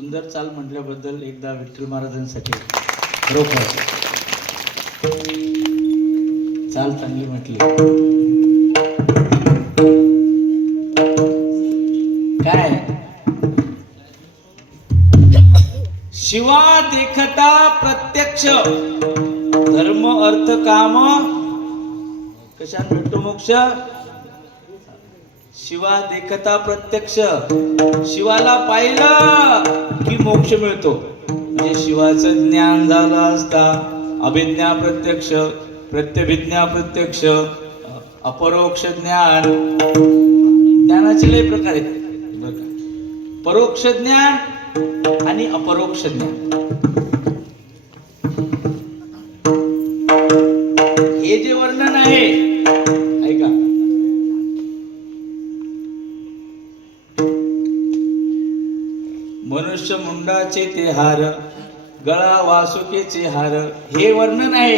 सुंदर चाल म्हटल्याबद्दल एकदा विठ्ठल महाराजांसाठी खरोखर चाल चांगली म्हटली. काय शिवा देखता प्रत्यक्ष धर्म अर्थ काम कशात भेटतो मोक्ष. शिवा देखता प्रत्यक्ष, शिवाला पाहिलं की मोक्ष मिळतो. म्हणजे शिवाचं ज्ञान झालं असता अभिज्ञा प्रत्यक्ष, प्रत्यभिज्ञा प्रत्यक्ष, अपरोक्ष ज्ञान. ज्ञानाचे लय प्रकार आहेत. परोक्ष ज्ञान आणि अपरोक्ष ज्ञान हे जे वर्णन आहे ऐका. मनुष्य मुंडाचे ते हार, गळा वासुकेचे हार, हे वर्णन आहे.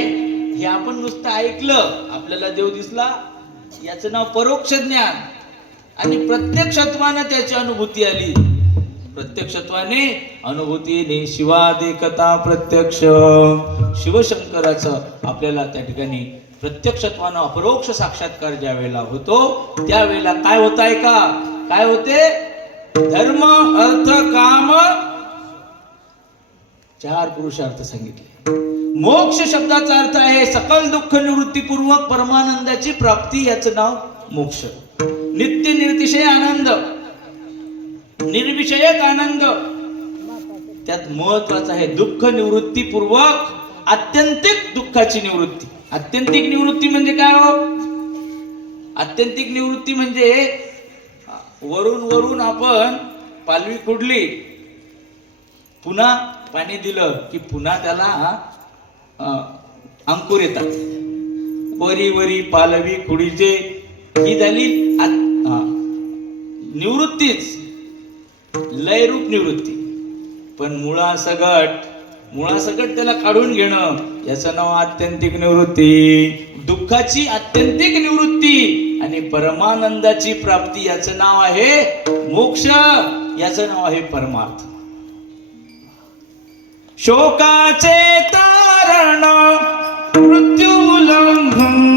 हे आपण नुसतं ऐकलं, आपल्याला देव दिसला, याचं नाव परोक्ष ज्ञान. आणि प्रत्यक्षत्वाने त्याची अनुभूती आली. प्रत्यक्षत्वाने अनुभूतीने शिवा देखता प्रत्यक्ष, शिवशंकराचं आपल्याला त्या ठिकाणी प्रत्यक्षत्वानं अपरोक्ष साक्षात्कार ज्या वेळेला होतो त्यावेळेला काय होत आहे का, काय होते. धर्म अर्थ काम चार पुरुषार्थ सांगितले. मोक्ष शब्दाचा अर्थ आहे सकल दुःख निवृत्तीपूर्वक परमानंदाची प्राप्ती, याचं नाव मोक्ष. नित्य निर्तिशय आनंद, निर्विषयक आनंद. त्यात महत्वाचं आहे दुःख निवृत्तीपूर्वक आत्यंतिक दुःखाची निवृत्ती. आत्यंतिक निवृत्ती म्हणजे काय हो. आत्यंतिक निवृत्ती म्हणजे वरून वरून आपण पालवी खुडली, पुन्हा पाणी दिलं की पुन्हा त्याला अंकुर येतात. वरी वरी पालवी खुडीचे ही झाली निवृत्तीच, लयरूप निवृत्ती. पण मुळासकट त्याला काढून घेणं याचं नाव आत्यंतिक निवृत्ती. दुःखाची आत्यंतिक निवृत्ती आणि परमानंदाची प्राप्ती याचं नाव आहे मोक्ष, याचं नाव आहे परमार्थ. शोकाचे तारण मृत्यू उल्लंघन,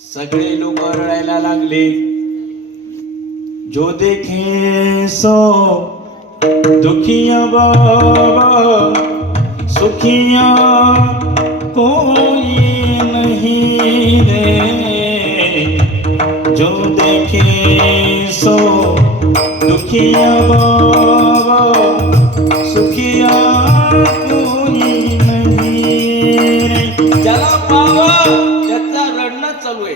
सगळे लोक रडायला लागले. जो देखे सो दुखिया बाबा, सुखिया कोई नहीं रे. जो देखे सो दुखिया बाबा, सुखिया कोई नहीं रे. ज्याला पावा चालू आहे.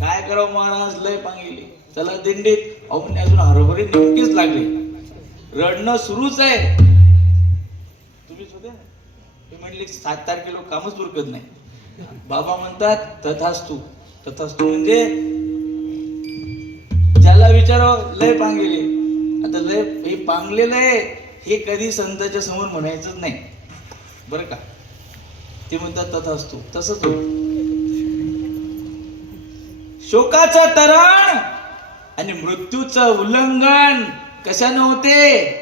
काय करावं महाराज, लय पांगिले, चला दिंडीत. अजून हरभरे नेमकीच लागले, रडणं सुरूच आहे. तुम्हीच होते ना, ते म्हणले 7 तारखेला कामच उरकत नाही. बाबा म्हणतात तथास्तु. तथास्तु म्हणजे ज्याला विचारावं लय पांगिले. आता लय हे पांगलेलं आहे हे कधी संतांच्या समोर म्हणायचंच नाही बरं का. ते म्हणतात तथास्तु. तसंच होईल. शोकाचं तरण आणि मृत्यूचं उल्लंघन कशाने होते?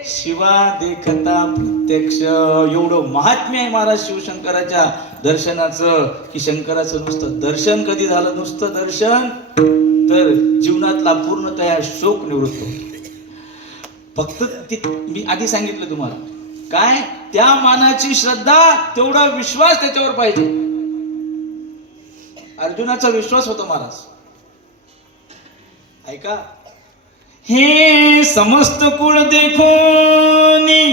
शिवा देखता प्रत्यक्ष. एवढं महात्म्य आहे महाराज शिवशंकराच्या दर्शनाचं की शंकराचं नुसतं दर्शन कधी झालं, नुसतं दर्शन, तर जीवनातला पूर्णतः शोक निवृत्त होतो. फक्त मी आधी सांगितलं तुम्हाला काय, त्या मानाची श्रद्धा, तेवढा विश्वास त्याच्यावर पाहिजे. अर्जुनाचा विश्वास होता महाराज. ऐका, हे समस्त कुळ देखोनी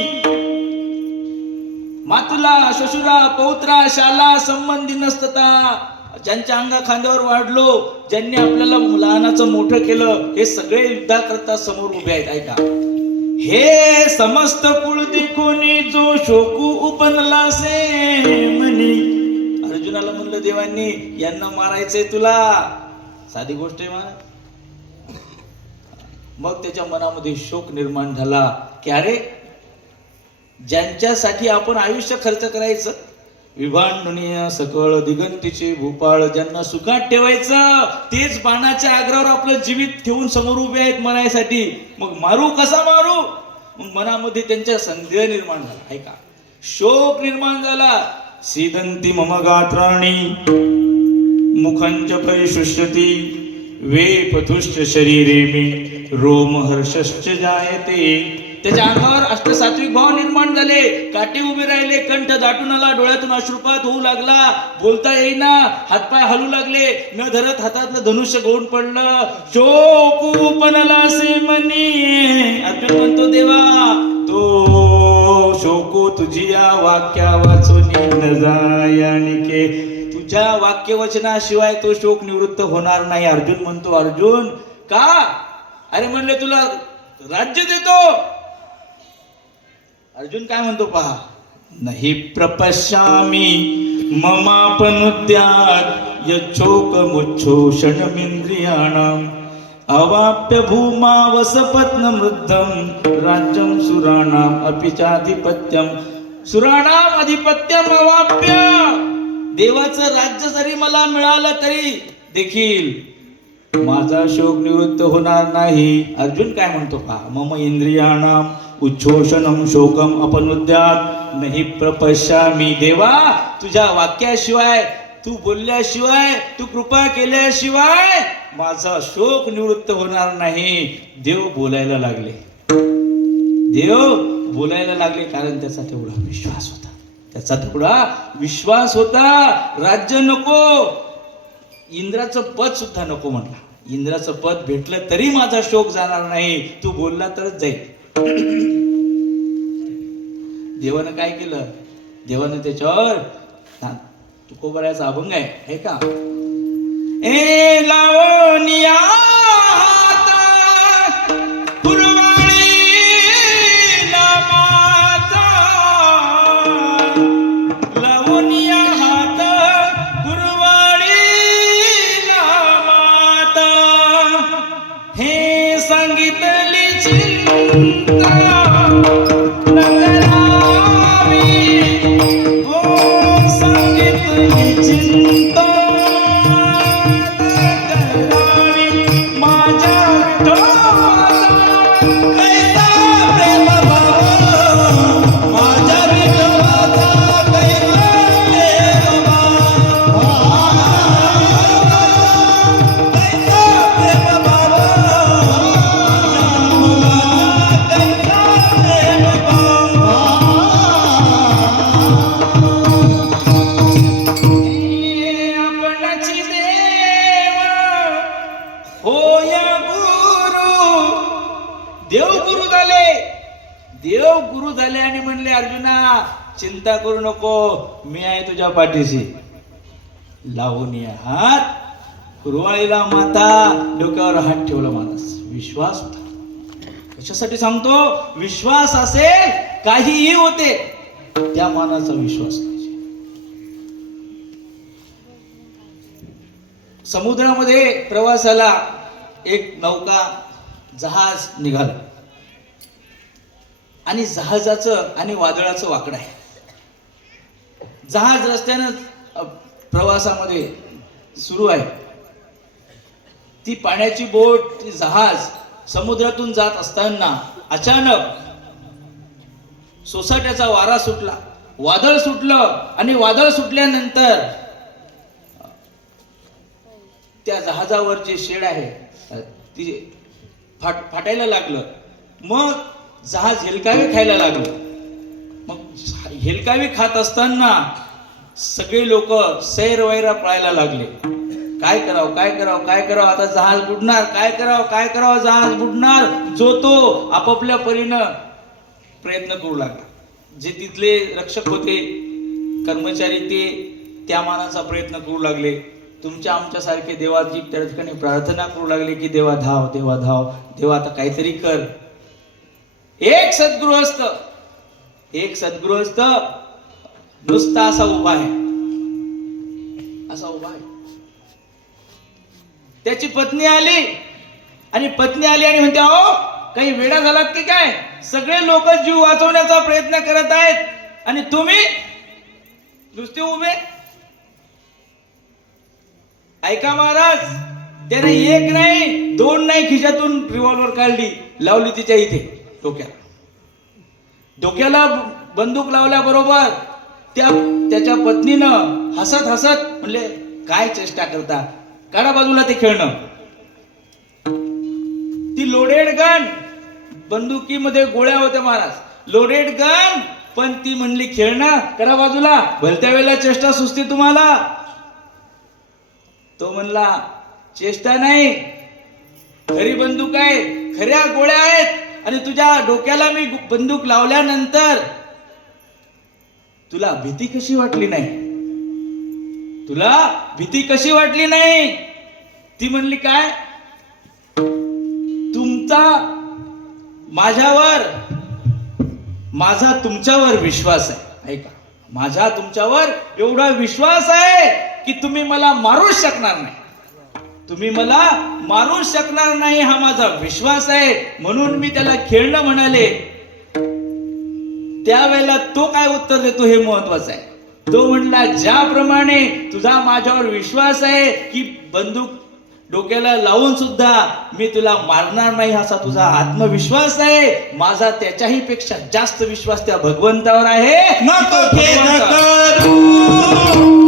मातुला शशुरा पौत्रा शाला संबंधी नसतता, ज्यांच्या अंगा खांद्यावर वाढलो, ज्यांनी आपल्याला लहानाचं मोठं केलं, हे सगळे युद्धाकरता समोर उभे आहेत. ऐका, हे समस्त कुळ देखोनी जो शोकू उपनला से म्हणी. अर्जुनाला म्हणलं देवांनी यांना मारायचंय तुला, साधी गोष्ट आहे महाराज. मग त्याच्या मनामध्ये शोक निर्माण झाला की अरे, ज्यांच्यासाठी आपण आयुष्य खर्च करायचं, विभांडनीय सकळ दिगंतीचे भूपाळ, ज्यांना सुखात ठेवायचं, तेच बाणाच्या आग्रावर आपलं जीवित ठेवून समोर उभे आहेत मरायसाठी. मग मारू कसा मारू? मग मनामध्ये त्यांच्या संदेह निर्माण झाला. ऐका, शोक निर्माण झाला. सीदंती मम गात्राणी मुखंच परिशुष्यती वेपथुश्च शरीरे मे रोमहर्षश्च जायते. त्याच्या अंगावर अष्टसात्विक भाव निर्माण झाले, काटे उभे राहिले, कंठ दाटून आला, डोळ्यातून अश्रुपात होऊ लागला, बोलता येईना, हातपाय हलू लागले, न धरत हातातलं धनुष्य गळून पडलं. शोकूपनला से मनी. अर्जुन म्हणतो देवा, तो शोको तुझी या वाक्या वाचून न जायानिके, तुझ्या वाक्यवचनाशिवाय तो शोक निवृत्त होणार नाही. अर्जुन म्हणतो, अर्जुन का? अरे म्हणले तुला राज्य देतो. अर्जुन काय म्हणतो पहा, नाही प्रपश्यामी ममापनुद्यात यच्छोक मुच्छोषणमिंद्रियाणाम अवाप्य भूमा वसपत्न मृद्धम राज्यम सुराणाम अपिचाधिपत्यम. सुराणाम अधिपत्यम अवाप्य. देवाचं राज्य जरी मला मिळालं तरी देखील माझा शोक निवृत्त होणार नाही. अर्जुन काय म्हणतो पहा, मम इंद्रियाणाम उच्छोषणम शोकम अपनुद्यात नहि प्रपश्यामी. देवा, तुझ्या वाक्याशिवाय, तू बोलल्याशिवाय, तू कृपा केल्याशिवाय माझा शोक निवृत्त होणार नाही. देव बोलायला लागले, देव बोलायला लागले, कारण त्याचा तेवढा विश्वास होता, त्याचा तेवढा विश्वास होता. राज्य नको, इंद्राचं पद सुद्धा नको म्हणला. इंद्राचं पद भेटलं तरी माझा शोक जाणार नाही, तू बोलला तरच जाईल. देवानं काय केलं? देवानं त्याच्यावर तुकोबऱ्याचा अभंग आहे का, ए लावनिया आणि म्हणले, अर्जुना चिंता करू नको, मी आहे तुझ्या पाठीशी. लावून हात, कुरवाळीला माता, डोक्यावर हात ठेवला. माणूस विश्वास होता. कशासाठी सांगतो? विश्वास असेल काहीही होते, त्या मानाचा विश्वास पाहिजे. समुद्रामध्ये प्रवासाला एक नौका, जहाज निघालं आणि जहाजाचं आणि वादळाचं वाकडं आहे. जहाज रस्त्यानं प्रवासामध्ये सुरू आहे. ती पाण्याची बोट, ती जहाज समुद्रातून जात असताना अचानक सोसाट्याचा वारा सुटला, वादळ सुटलं आणि वादळ सुटल्यानंतर त्या जहाजावर जे शेड आहे ती फाटायला लागलं. मग जहाज हेलकावे खायला लागलं. मग हेलकावे खात असताना सगळे लोक सैरवैरा पळायला लागले. काय करावं काय करावं काय करावं, आता जहाज बुडणार, काय करावं काय करावं, जहाज बुडणार. जो तो आपापल्या परीनं प्रयत्न करू लागला. जे तिथले रक्षक होते कर्मचारी ते त्या मानाचा प्रयत्न करू लागले. तुमच्या आमच्यासारखे देवाची त्या ठिकाणी प्रार्थना करू लागले की देवा धाव, देवा धाव, देवा आता काहीतरी कर. एक सद्गृहस्थ नुसता असा उभा आहे, असा उभा आहे. त्याची पत्नी आली आणि म्हणते अहो काही वेडा झालात की काय, सगळे लोक जीव वाचवण्याचा प्रयत्न करत आहेत आणि तुम्ही नुसते उभे. ऐका महाराज, त्याने एक नाही दोन नाही खिशातून रिव्हॉल्वर काढली, लावली तिच्या इथे डोक्याला बंदूक लावल्याबरोबर त्याच्या पत्नीनं हसत हसत म्हणले काय चेष्टा करता, काढा बाजूला ते खेळणं. ती लोडेड गन, बंदुकीमध्ये गोळ्या होत्या महाराज, लोडेड गन, पण ती म्हणली खेळणं करा बाजूला, भलत्या वेळेला चेष्टा सुचते तुम्हाला. तो म्हणला चेष्टा नाही, खरी बंदूक आहे, खऱ्या गोळ्या आहेत आणि तुझ्या डोक्याला मी बंदूक लावल्यानंतर तुला भीती कशी वाटली नाही, तुला भीती कशी वाटली नाही. ती म्हणली काय, तुमचा माझ्यावर, माझा तुमच्यावर विश्वास आहे. ऐका, माझा तुमच्यावर एवढा विश्वास आहे की तुम्ही मला मारूच शकणार नाही, तुम्ही मला मारू शकणार नाही, हा माझा विश्वास आहे. म्हणून मी त्याला खेळणं म्हणाले. त्यावेळेला तो काय उत्तर देतो हे महत्वाचं आहे. तो म्हणला ज्याप्रमाणे तुझा माझ्यावर विश्वास आहे की बंदूक डोक्याला लावून सुद्धा मी तुला मारणार नाही असा तुझा आत्मविश्वास आहे, माझा त्याच्याही पेक्षा जास्त विश्वास त्या भगवंतावर आहे. नको खेद करू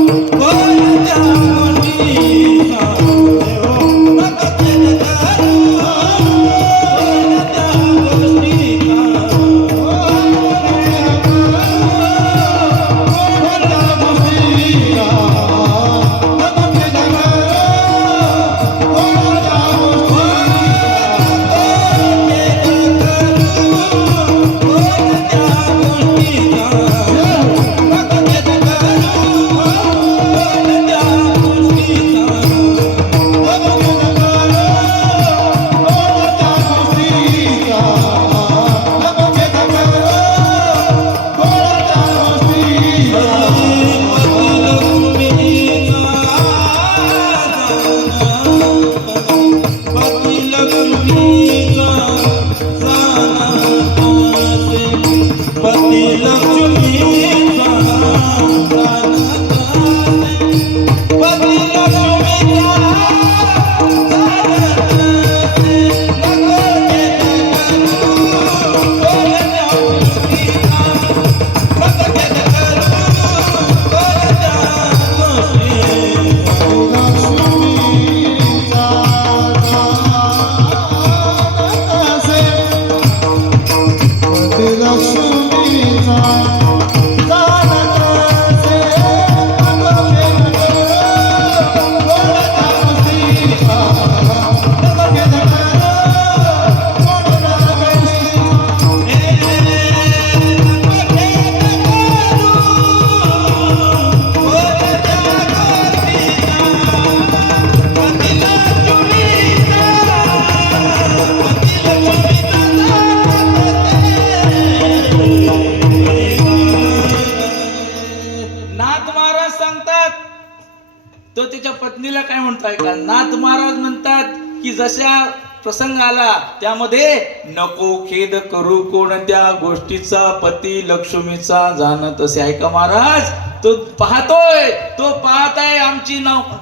पत्नीला काय म्हणताय का, नाथ महाराज म्हणतात की जशा प्रसंग आला त्यामध्ये नको खेद करू कोणत्या गोष्टीचा, पती लक्ष्मीचा जाणत असे. ऐका महाराज, तो पाहतोय, तो पाहत आहे आमची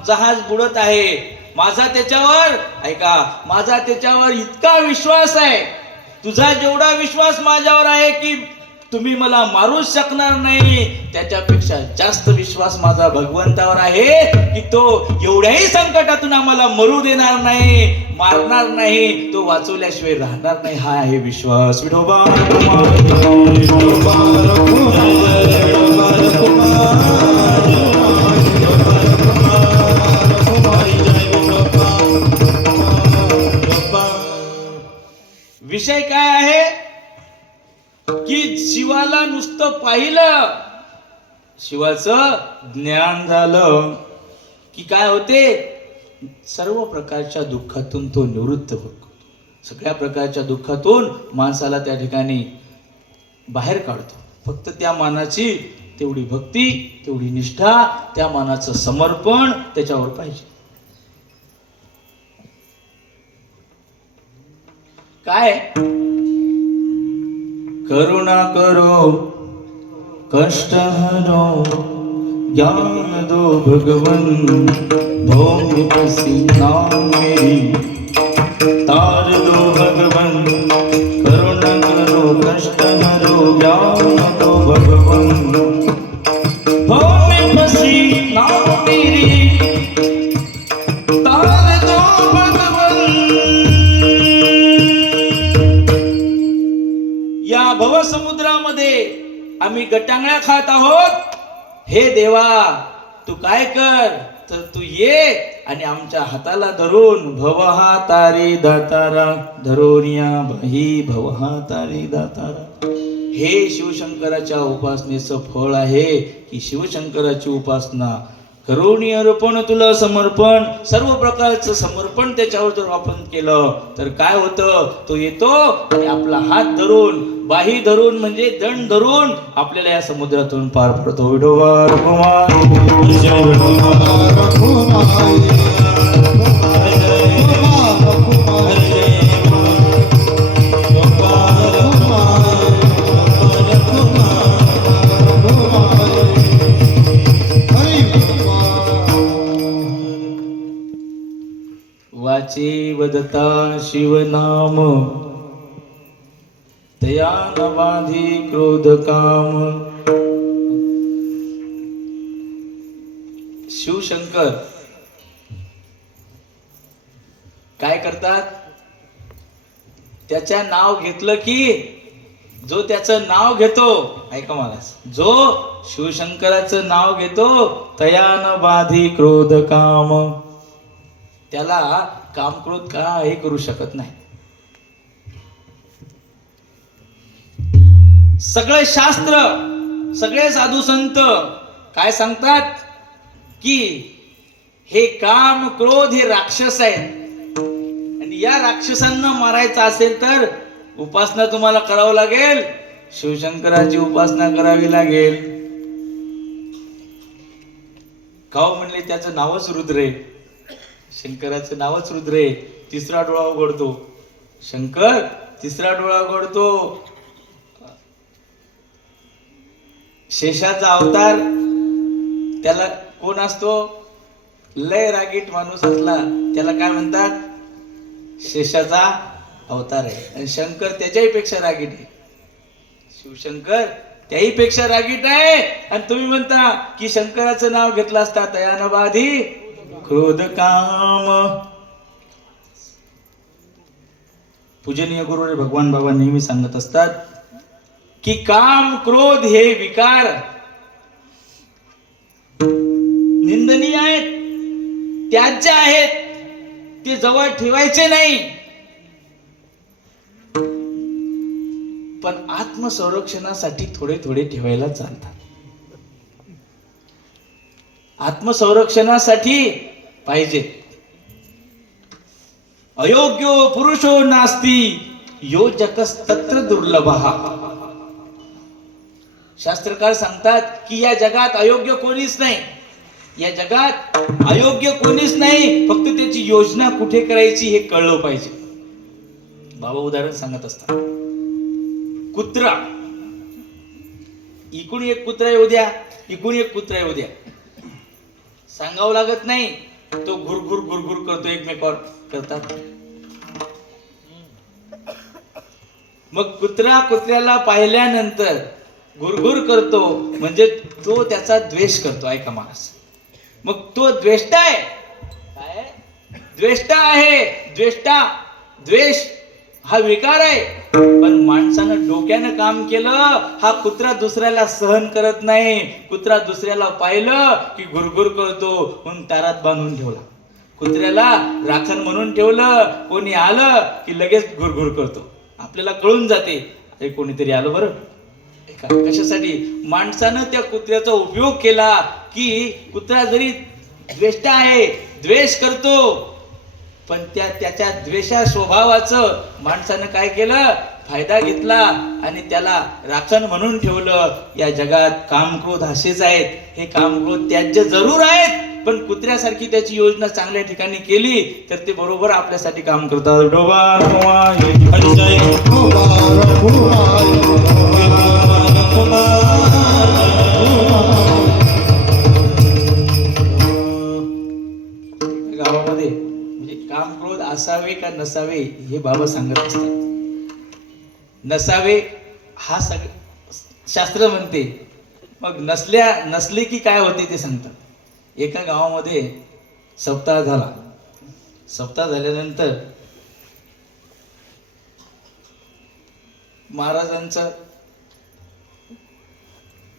जहाज बुडत आहे. माझा त्याच्यावर, ऐका, माझा त्याच्यावर इतका विश्वास आहे. तुझा जेवढा विश्वास माझ्यावर आहे की तुम्ही मला मारूच शकणार नाही, त्याच्यापेक्षा जास्त विश्वास माझा भगवंतावर आहे की तो एवढ्याही संकटातून आम्हाला मरू देणार नाही, मारणार नाही, तो वाचवल्याशिवाय राहणार नाही. हा आहे विश्वास. विठोबा विषय काय आहे की शिवाला नुसतं पाहिलं, शिवाचं ज्ञान झालं की काय होते, सर्व प्रकारच्या दुःखातून तो निवृत्त होतो. सगळ्या प्रकारच्या दुःखातून माणसाला त्या ठिकाणी बाहेर काढतो. फक्त त्या मानाची तेवढी भक्ती, तेवढी निष्ठा, त्या मानाचं समर्पण त्याच्यावर पाहिजे. काय करुणा करो कष्ट हरो ज्ञान दो भगवन भोग बसी नाम मेरी तार दो भगवन करुणा करो कष्ट हरो ज्ञान दो भगवन भोग बसी नाम मेरी तार दो भगवन. या भवसमुद्रामध्ये आम्ही गटांगळ्या खात आहोत. हे देवा तू काय कर तर तू ये आणि आमच्या हाताला धरून भवहा तारी दातारा धरोनिया बाही भवहा तारी दातारा. हे शिवशंकराच्या उपासनेचं फळ आहे की शिवशंकराची उपासना करुणी अर्पण तुला समर्पण, सर्व प्रकारचं समर्पण त्याच्यावर जर आपण केलं तर काय होतं, तो येतो आणि आपला हात धरून, बाही धरून म्हणजे दंड धरून आपल्याला या समुद्रातून पार पडतो. विठोबा वाचे वदता शिवनाम तया न बाधी क्रोध काम. शिवशंकर काय करतात, त्याच्या नाव घेतलं की जो त्याचं नाव घेतो, ऐका मला, जो शिवशंकराचं नाव घेतो तया न बाधी क्रोध काम, त्याला काम क्रोध काही करू शकत नाही. सगळे शास्त्र, सगळे साधू संत काय सांगतात की हे काम क्रोध हे राक्षस आहेत आणि या राक्षसांना मारायचं असेल तर उपासना तुम्हाला करावं लागेल, शिवशंकराची उपासना करावी लागेल. गाव म्हणले त्याचं नावच रुद्र आहे, शंकराचं नावच रुद्र आहे. तिसरा डोळा उघडतो शंकर, तिसरा डोळा उघडतो. शेषाचा अवतार, त्याला कोण असतो, लय रागीट माणूस असला त्याला काय म्हणतात, शेषाचा अवतार आहे. आणि शंकर त्याच्याही पेक्षा रागीट आहे, शिवशंकर त्याही पेक्षा रागीट आहे. आणि तुम्ही म्हणता की शंकराचं नाव घेतलं असता तयान बाधी क्रोध काम. पूजनीय गुरु भगवान बाबा नेहमी सांगत असतात की काम क्रोध हे विकार निंदनीय आहेत, त्याज्य आहेत, ते जवळ ठेवायचे नाही. पण आत्मसंरक्षणासाठी थोडे थोडे ठेवायला चालतात. आत्मसंरक्षणासाठी पाहिजे. अयोग्यो पुरुषो नास्ति योजकस्तत्र दुर्लभः. शास्त्रकार सांगतात की या जगात अयोग्य कोणीच नाही, या जगात अयोग्य कोणीच नाही, फक्त त्याची योजना कुठे करायची हे कळलं पाहिजे. बाबा उदाहरण सांगत असतात, कुत्रा, इकडून एक कुत्रा येऊ द्या, इकडून एक कुत्रा येऊ द्या, सांगावं लागत नाही, तो गुरगुर गुरगुर करतो, एकमेकावर करतात. मग कुत्रा कुत्र्याला पाहिल्यानंतर गुरगुर करतो, म्हणजे तो त्याचा द्वेष करतो. ऐका माणूस, मग तो द्वेष्टा आहे. काय द्वेष्टा आहे? द्वेष हा विकार आहे. पण माणसानं डोक्यानं काम केलं. हा कुत्रा दुसऱ्याला सहन करत नाही. कुत्रा दुसऱ्याला पाहिलं की गुरगुर करतो, म्हणून तारात बांधून ठेवला. कुत्र्याला राखण म्हणून ठेवलं, कोणी आलं की लगेच गुरगुर करतो. आपल्याला कळून जाते, अरे कोणीतरी आलं बरं. कशासाठी? माणसानं त्या कुत्र्याचा उपयोग केला की कुत्रा जरी द्वेष्टा आहे, द्वेष करतो, पण त्याच्या द्वेषा स्वभावाचं माणसानं काय केलं? फायदा घेतला आणि त्याला राखण म्हणून ठेवलं. या जगात काम क्रोध असेच आहेत. हे काम क्रोध त्याज्य जरूर आहेत, पण कुत्र्यासारखी त्याची योजना चांगल्या ठिकाणी केली तर ते बरोबर आपल्यासाठी काम करतात. गावामध्ये म्हणजे काम क्रोध असावे का नसावे हे बाबा सांगत असतात. नसावे हा शास्त्र म्हणते. मग नसले की काय होते ते सांगतात. एका गावामध्ये सप्ताह झाला. सप्ताह झाल्यानंतर महाराजांचं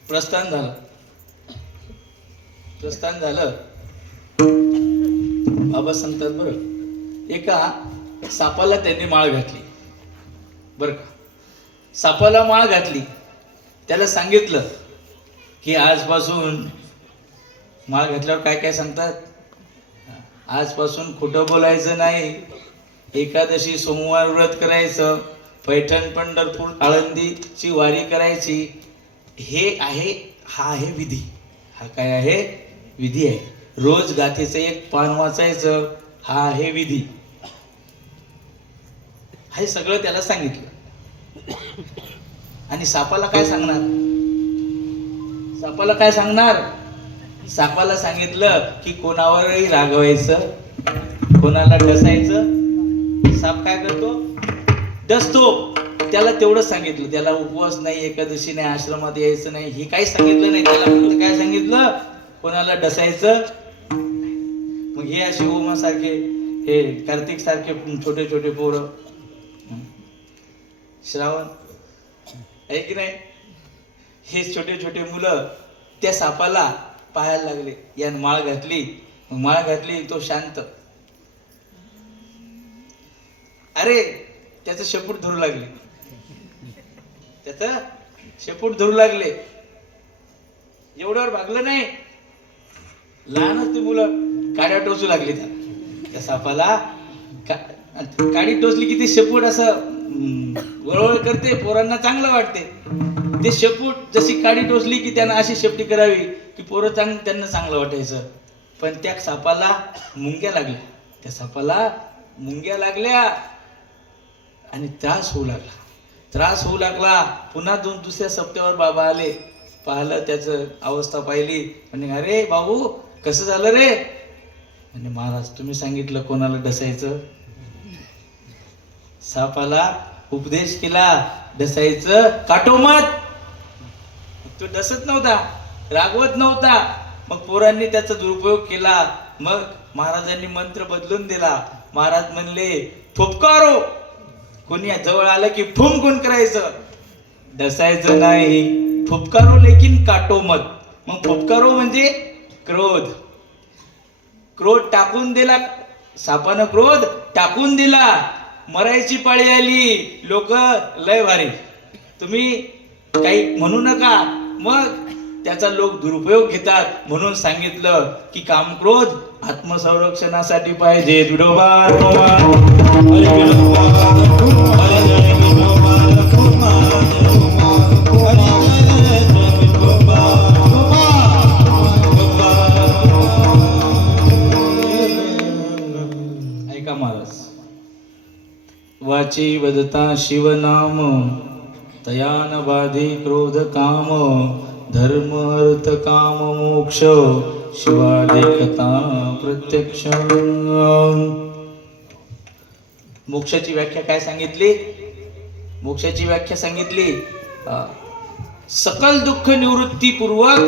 प्रस्थान झालं. बाबा सांगतात, बरं एका सापाला त्यांनी माळ घातली. बरं का, सापाला माळ घातली. त्याला सांगितलं की आजपासून, माळ घातल्यावर काय काय सांगतात, आजपासून खोटं बोलायचं नाही, एकादशी सोमवार व्रत करायचं, पैठण पंढरपूर आळंदीची वारी करायची. हा आहे विधी. हा काय आहे? विधी आहे. रोज गाथेचं एक पान वाचायचं, हा आहे विधी. हे सगळं त्याला सांगितलं. आणि सापाला काय सांगणार? सापाला सांगितलं की कोणावरही रागवायचं, कोणाला डसायचं. साप काय करतो? डसतो. त्याला तेवढंच सांगितलं. त्याला उपवास नाही, एकादशी नाही, आश्रमात यायचं नाही, हे काही सांगितलं नाही. त्याला फक्त काय सांगितलं? कोणाला डसायचं. मग हे असे उमासारखे, हे कार्तिक सारखे छोटे छोटे पोरं, श्रावण आहे की नाही, हे छोटे छोटे मुलं त्या सापाला पाहायला लागले. यानं माळ घातली, तो शांत. अरे त्याचं शेपूट धरू लागले. एवढ्यावर भागलं नाही. लहानच ते मुलं काड्या टोचू लागली त्या सापाला. काडी टोचली की ते शेपूट असं वळवळ करते. पोरांना चांगलं वाटते. ते शेपूट जशी काडी टोचली की त्यांना अशी शेपटी करावी की पोरं त्यांना चांगलं वाटायचं. पण त्या सापाला मुंग्या लागल्या आणि त्रास होऊ लागला. पुन्हा दुसऱ्या सप्त्यावर बाबा आले. पाहिलं, त्याचं अवस्था पाहिली. म्हणजे अरे बाबू कसं झालं रे? आणि महाराज तुम्ही सांगितलं कोणाला डसायचं. सापाला उपदेश केला, डसायचं काटोमात. तो डसत नव्हता, रागवत नव्हता. मग पोरांनी त्याचा दुरुपयोग केला. मग महाराजांनी मंत्र बदलून दिला. महाराज म्हणले फुफकारो. कोणी जवळ आलं की फुंकून करायचं, डसायचं नाही. फुफकारो लेकिन काटो मत. मग फुफकारो म्हणजे क्रोध टाकून दिला. सापानं क्रोध टाकून दिला. मरायची पाळी आली. लोक लय भारी, तुम्ही काही म्हणू नका. मग त्याचा लोक दुरुपयोग घेतात. म्हणून सांगितलं की काम क्रोध आत्मसंरक्षणासाठी पाहिजे. ऐका महाराज, वाची वदता शिवनाम, तयान बाधी क्रोध काम, धर्म अर्थ काम मोक्ष, शिवालेखता प्रत्यक्ष. मोक्षाची व्याख्या काय सांगितली? मोक्षाची व्याख्या सांगितली, सकल दुःख निवृत्तीपूर्वक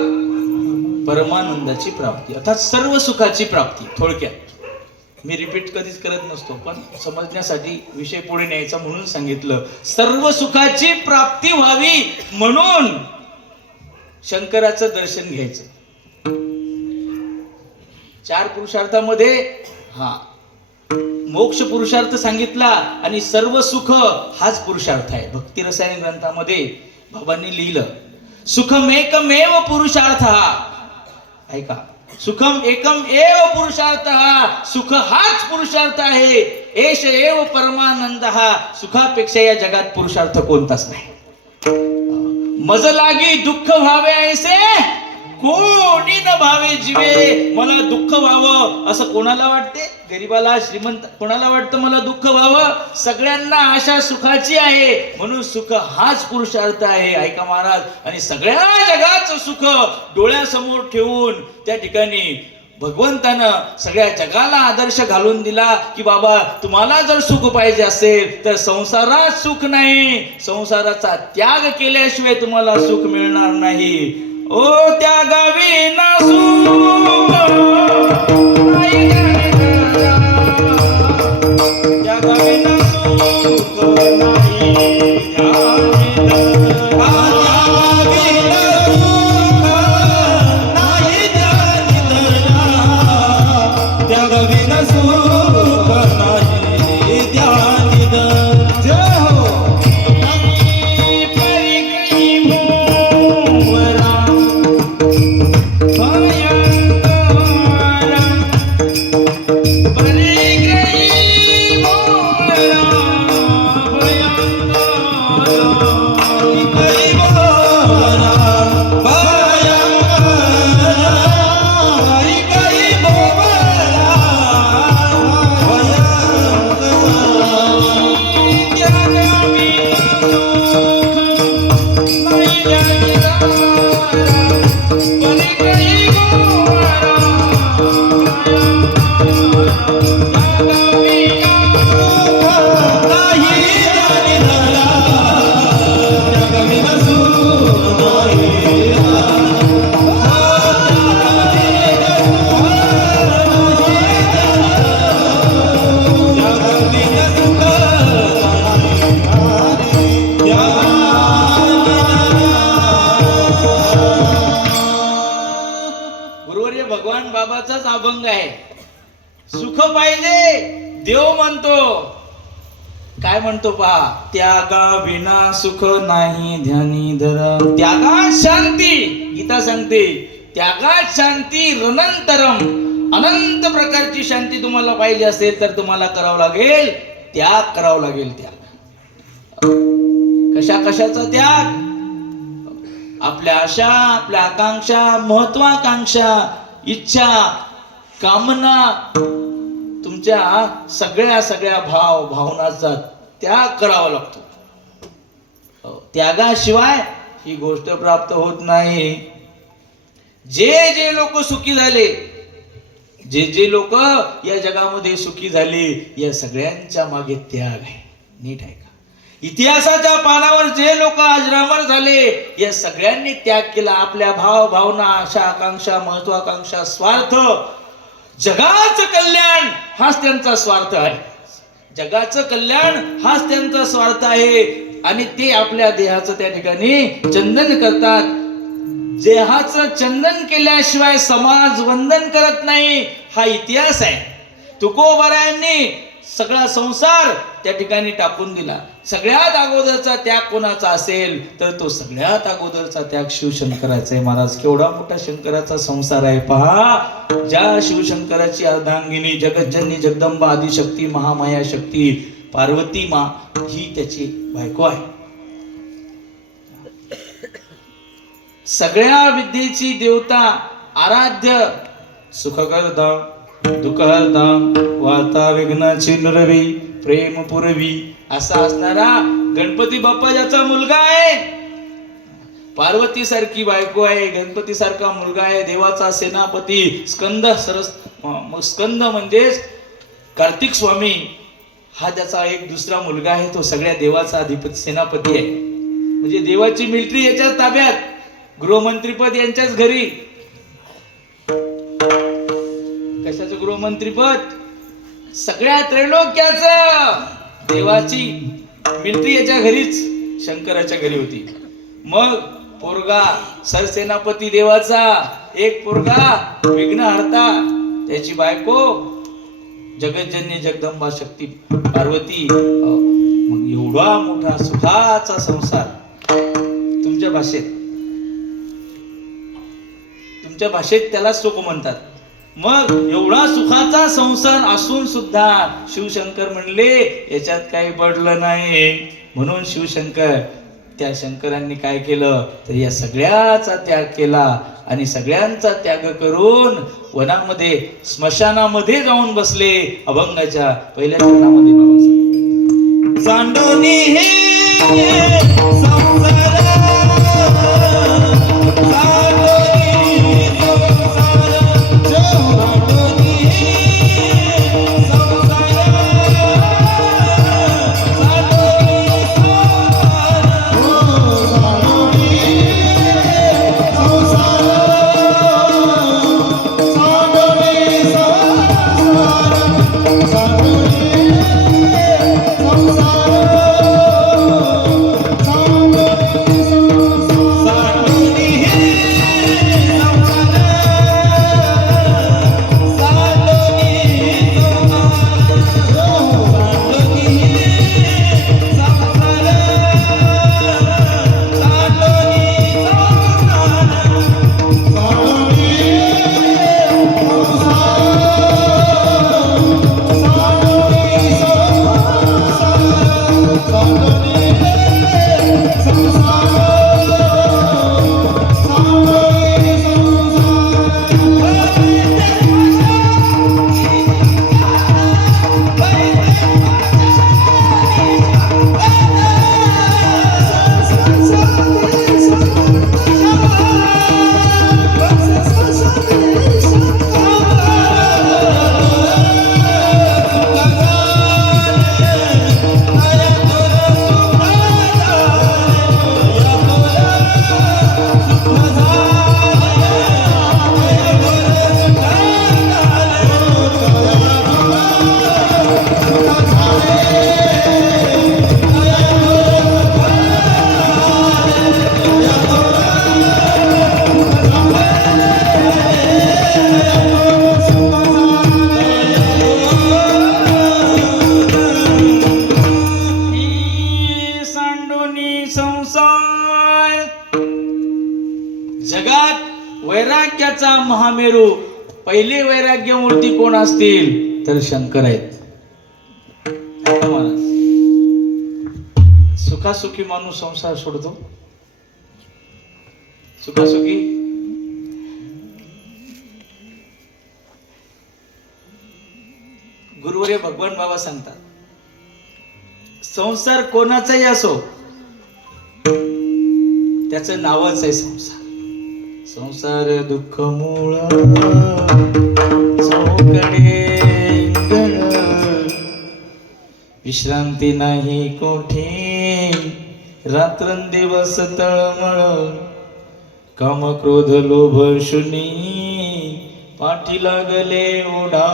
परमानंदाची प्राप्ती, अर्थात सर्व सुखाची प्राप्ती. थोडक्यात मी रिपीट कधीच करत नसतो, पण समजण्यासाठी विषय पुढे न्यायचा म्हणून सांगितलं. सर्व सुखाची प्राप्ती व्हावी म्हणून शंकराचं दर्शन घ्यायचं. 4 पुरुषार्थामध्ये मोक्ष पुरुषार्थ सांगितला आणि सर्व सुख हाच पुरुषार्थ आहे. भक्ती रसायन ग्रंथामध्ये बाबांनी लिहिलं, सुखमेकमेव पुरुषार्थ. ऐका, सुखम एकम एव पुरुषार्थ, सुख हाच पुरुषार्थ आहे. एष एव परमानंद. सुखापेक्षा या जगात पुरुषार्थ कोणताच नाही. मज लागी दुःख व्हावे ऐसे कोणी न भावे जीवे. मला दुःख व्हावं असं कोणाला वाटते? गरीबाला, श्रीमंत, कोणाला वाटतं मला दुःख व्हावं? सगळ्यांना आशा सुखाची आहे, म्हणून सुख हाच पुरुषार्थ आहे. ऐका महाराज, आणि सगळ्या जगाचं सुख डोळ्यासमोर ठेवून त्या ठिकाणी भगवंतानं सगळ्या जगाला आदर्श घालून दिला की बाबा तुम्हाला जर सुख पाहिजे असेल तर संसारात सुख नाही, संसाराचा त्याग केल्याशिवाय तुम्हाला सुख मिळणार नाही. ओ त्यागावी ना सुख नाही, त्यागावी ना सुख अभंग आहे. सुख पाहिजे देव म्हणतो, काय म्हणतो पहा, त्यागा विना सुख नाही ध्यानी धर. त्यागात शांती, गीता सांगते त्यागात शांती रणंतरम. अनंत प्रकारची शांती तुम्हाला पाहिजे असेल तर तुम्हाला करावं लागेल त्याग, करावं लागेल त्याग. कशा कशाचा त्याग? आपल्या आशा, आपल्या आकांक्षा, महत्वाकांक्षा, इच्छा, कामना, तुमच्या सगळ्या भावनाचा त्याग करावा लागतो. त्यागाशिवाय ही गोष्ट प्राप्त होत नाही. जे लोक सुखी झाले, जे लोक या जगामध्ये सुखी झाले, या सगळ्यांच्या मागे त्याग आहे. नीट आहे का? इतिहासाच्या पानावर जे लोक अजरामर झाले, या सगळ्यांनी त्याग केला. आपल्या भावना, आशा, आकांक्षा, महत्वाकांक्षा, स्वार्थ, जगाचं कल्याण हाच त्यांचा स्वार्थ आहे. जगाचं कल्याण हाच त्यांचा स्वार्थ आहे. आणि ते आपल्या देहाचं त्या ठिकाणी चंदन करतात. देहाचं चंदन केल्याशिवाय समाज वंदन करत नाही, हा इतिहास आहे. तुकोबारायांनी सगळा संसार त्या ठिकाणी टाकून दिला. सगळ्यात अगोदरचा त्याग कोणाचा असेल तर तो सगळ्यात अगोदरचा त्याग शिवशंकराचा आहे. महाराज, केवढा मोठा शंकराचा संसार आहे पहा. ज्या शिवशंकराची अर्धांगिनी जगज्जननी जगदंबा आदिशक्ती महामाया शक्ती पार्वती मा ही त्याची बायको आहे. सगळ्या विद्येची देवता, आराध्य, सुखकर्ता, दुःखहर्ता, वार्ता विघ्नाची नुरवी, प्रेम पुरवी असा असणारा गणपती बाप्पा ज्याचा मुलगा आहे, पार्वती सारखी बायको आहे, गणपती सारखा मुलगा आहे, देवाचा सेनापती स्कंद. स्कंद म्हणजेच कार्तिक स्वामी, हा त्याचा एक दुसरा मुलगा आहे, तो सगळ्या देवाचा अधिपती सेनापती आहे. म्हणजे देवाची मिलिटरी याच्याच ताब्यात, गृहमंत्रीपद यांच्याच घरी. कशाचं गृहमंत्रीपद? सगळ्या त्रैलोक्याचं देवाची मिलिटरी याच्या घरीच, शंकराच्या घरी होती. मग पोरगा सरसेनापती देवाचा, एक पोरगा विघ्नहर्ता, त्याची बायको जगज्जननी जगदंबा शक्ती पार्वती. मग एवढा मोठा सुखाचा संसार, तुमच्या भाषेत त्याला सुख म्हणतात. मग एवढा सुखाचा संसार असून सुद्धा शिवशंकर म्हणले याच्यात काही पडलं नाही. म्हणून शिवशंकर, त्या शंकरांनी काय केलं तर या सगळ्याचा त्याग केला आणि सगळ्यांचा त्याग करून वनामध्ये स्मशानामध्ये जाऊन बसले. अभंगाच्या पहिल्या चरणामध्ये बाबा सांडोनी हे संसार, वैराग्याचा महामेरू पहिली वैराग्य मूर्ती कोण असतील तर शंकर आहेत. सुखासुखी माणूस संसार सोडतो, सुखासुखी गुरुवर्य भगवान बाबा सांगतात, संसार कोणाचाही असो त्याचं नावच आहे संसार. संसार दुःख मूळ चौकडे विश्रांती नाही कोठे, रात्रंदिवस तळमळ काम क्रोध लोभ शुनी, पाठी लागले ओढा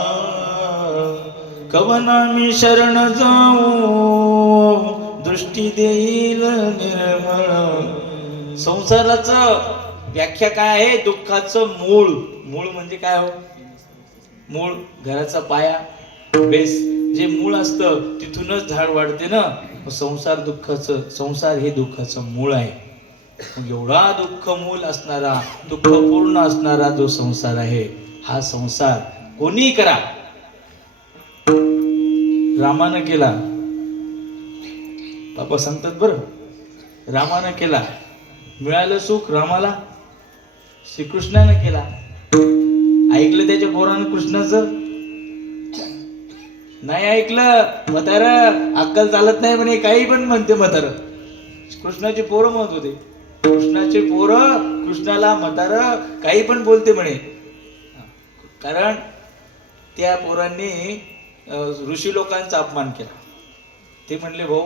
कवना मी शरण जाऊ, दृष्टी देईल निर्मळ. संसाराचं व्याख्या काय आहे? दुःखाचं मूळ. मूळ म्हणजे काय हो? मूळ घराचा पाया, बेस. जे मूळ असतं तिथूनच झाड वाढते ना. संसार दुःखाचं, संसार हे दुःखाचं मूळ आहे. मग एवढा दुःख मूळ असणारा, दुःखपूर्ण असणारा जो संसार आहे, हा संसार कोणी करा, रामानं केला. बाबा सांगतात बरं, रामानं केला. मिळालं सुख रामाला, श्रीकृष्णानं केला. ऐकलं त्याच्या पोरानं कृष्णाचं? नाही ऐकलं. म्हातार अक्कल चालत नाही म्हणे, काही पण म्हणते म्हातार. कृष्णाचे पोरं म्हणत होते, कृष्णाचे पोरं कृष्णाला म्हातार काही पण बोलते म्हणे. कारण त्या पोरांनी ऋषी लोकांचा अपमान केला. ते म्हणले भाऊ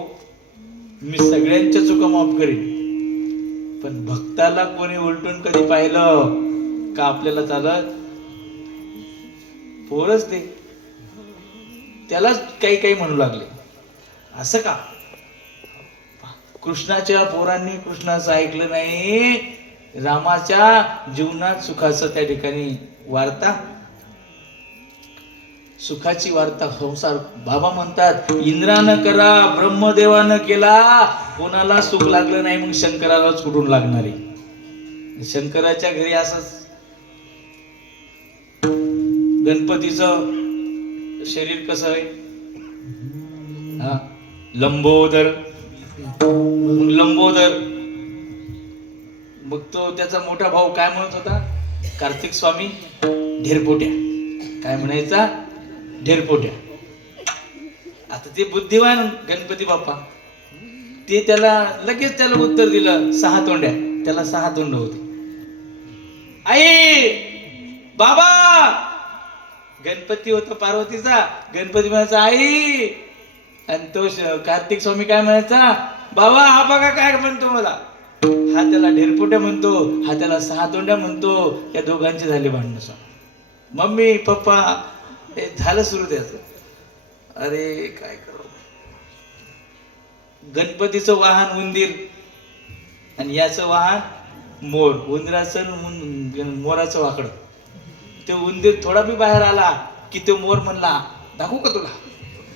मी सगळ्यांच्या चुका माफ करीन, पण भक्ताला कोणी उलटून कधी पाहिलं का आपल्याला चालत? पोरच ते त्यालाच काही काही म्हणू लागले. असं का? कृष्णाच्या पोरांनी कृष्णाचं ऐकलं नाही, रामाच्या जीवनात सुखाचं त्या ठिकाणी वार्ता, सुखाची वार्ता संसार. बाबा म्हणतात इंद्रानं करा ब्रह्मदेवानं केला, कोणाला सुख लागलं नाही मग शंकरालाच कुठून लागणार आहे? शंकराच्या घरी असंच गणपतीचं शरीर कसं आहे? हा लंबोदर, लंबोदर. मग तो त्याचा मोठा भाऊ काय म्हणत होता? कार्तिक स्वामी ढेरपोट्या. काय म्हणायचा? ढेरपोट्या. आता ते बुद्धिवान गणपती बाप्पा, ते त्याला लगेच त्याला उत्तर दिलं 6 तोंड्या. त्याला 6 तोंड होती. आई बाबा, गणपती होता पार्वतीचा, गणपती म्हणायचा आई, आणि तो कार्तिक स्वामी काय म्हणायचा? बाबा हा बघा काय म्हणतो मला. हा त्याला ढेरपोट्या म्हणतो, हा त्याला 6 तोंड्या म्हणतो. या दोघांचे झाले भांडण. मम्मी पप्पा हे झालं सुरू त्याचं. अरे काय करू? गणपतीचं वाहन उंदीर आणि याचं वाहन मोर. उंदराचं मोराचं वाकड. ते उंदीर थोडा बी बाहेर आला की तो मोर म्हणला दाखवू का तुला?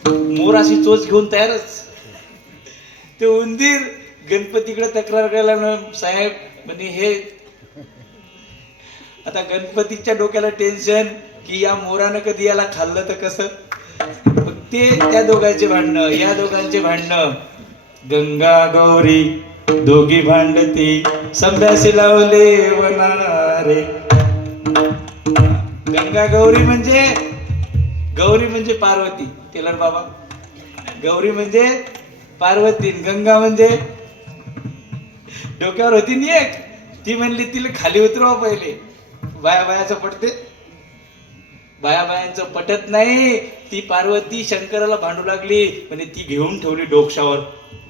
मोर अशी चोच घेऊन तयारच. ते उंदीर गणपतीकडे तक्रार करायला, साहेब म्हणजे हे आता गणपतीच्या डोक्याला टेन्शन की या मोरानं कधी याला खाल्लं तर कसं. ते त्या दोघांचे भांडणं, या दोघांचे भांडणं. गंगा गौरी दोघी भांडती, संभ्यासी लावले वनारे. गंगा गौरी म्हणजे पार्वती. टेलर बाबा, गौरी म्हणजे पार्वती, गंगा म्हणजे डोक्यावर होती नी एक. ती म्हणली तिला खाली उतरवा पहिले. बायाचं पटते? बायांचं पटत नाही. ती पार्वती शंकराला भांडू लागली, म्हणजे ती घेऊन ठेवली डोक्यावर.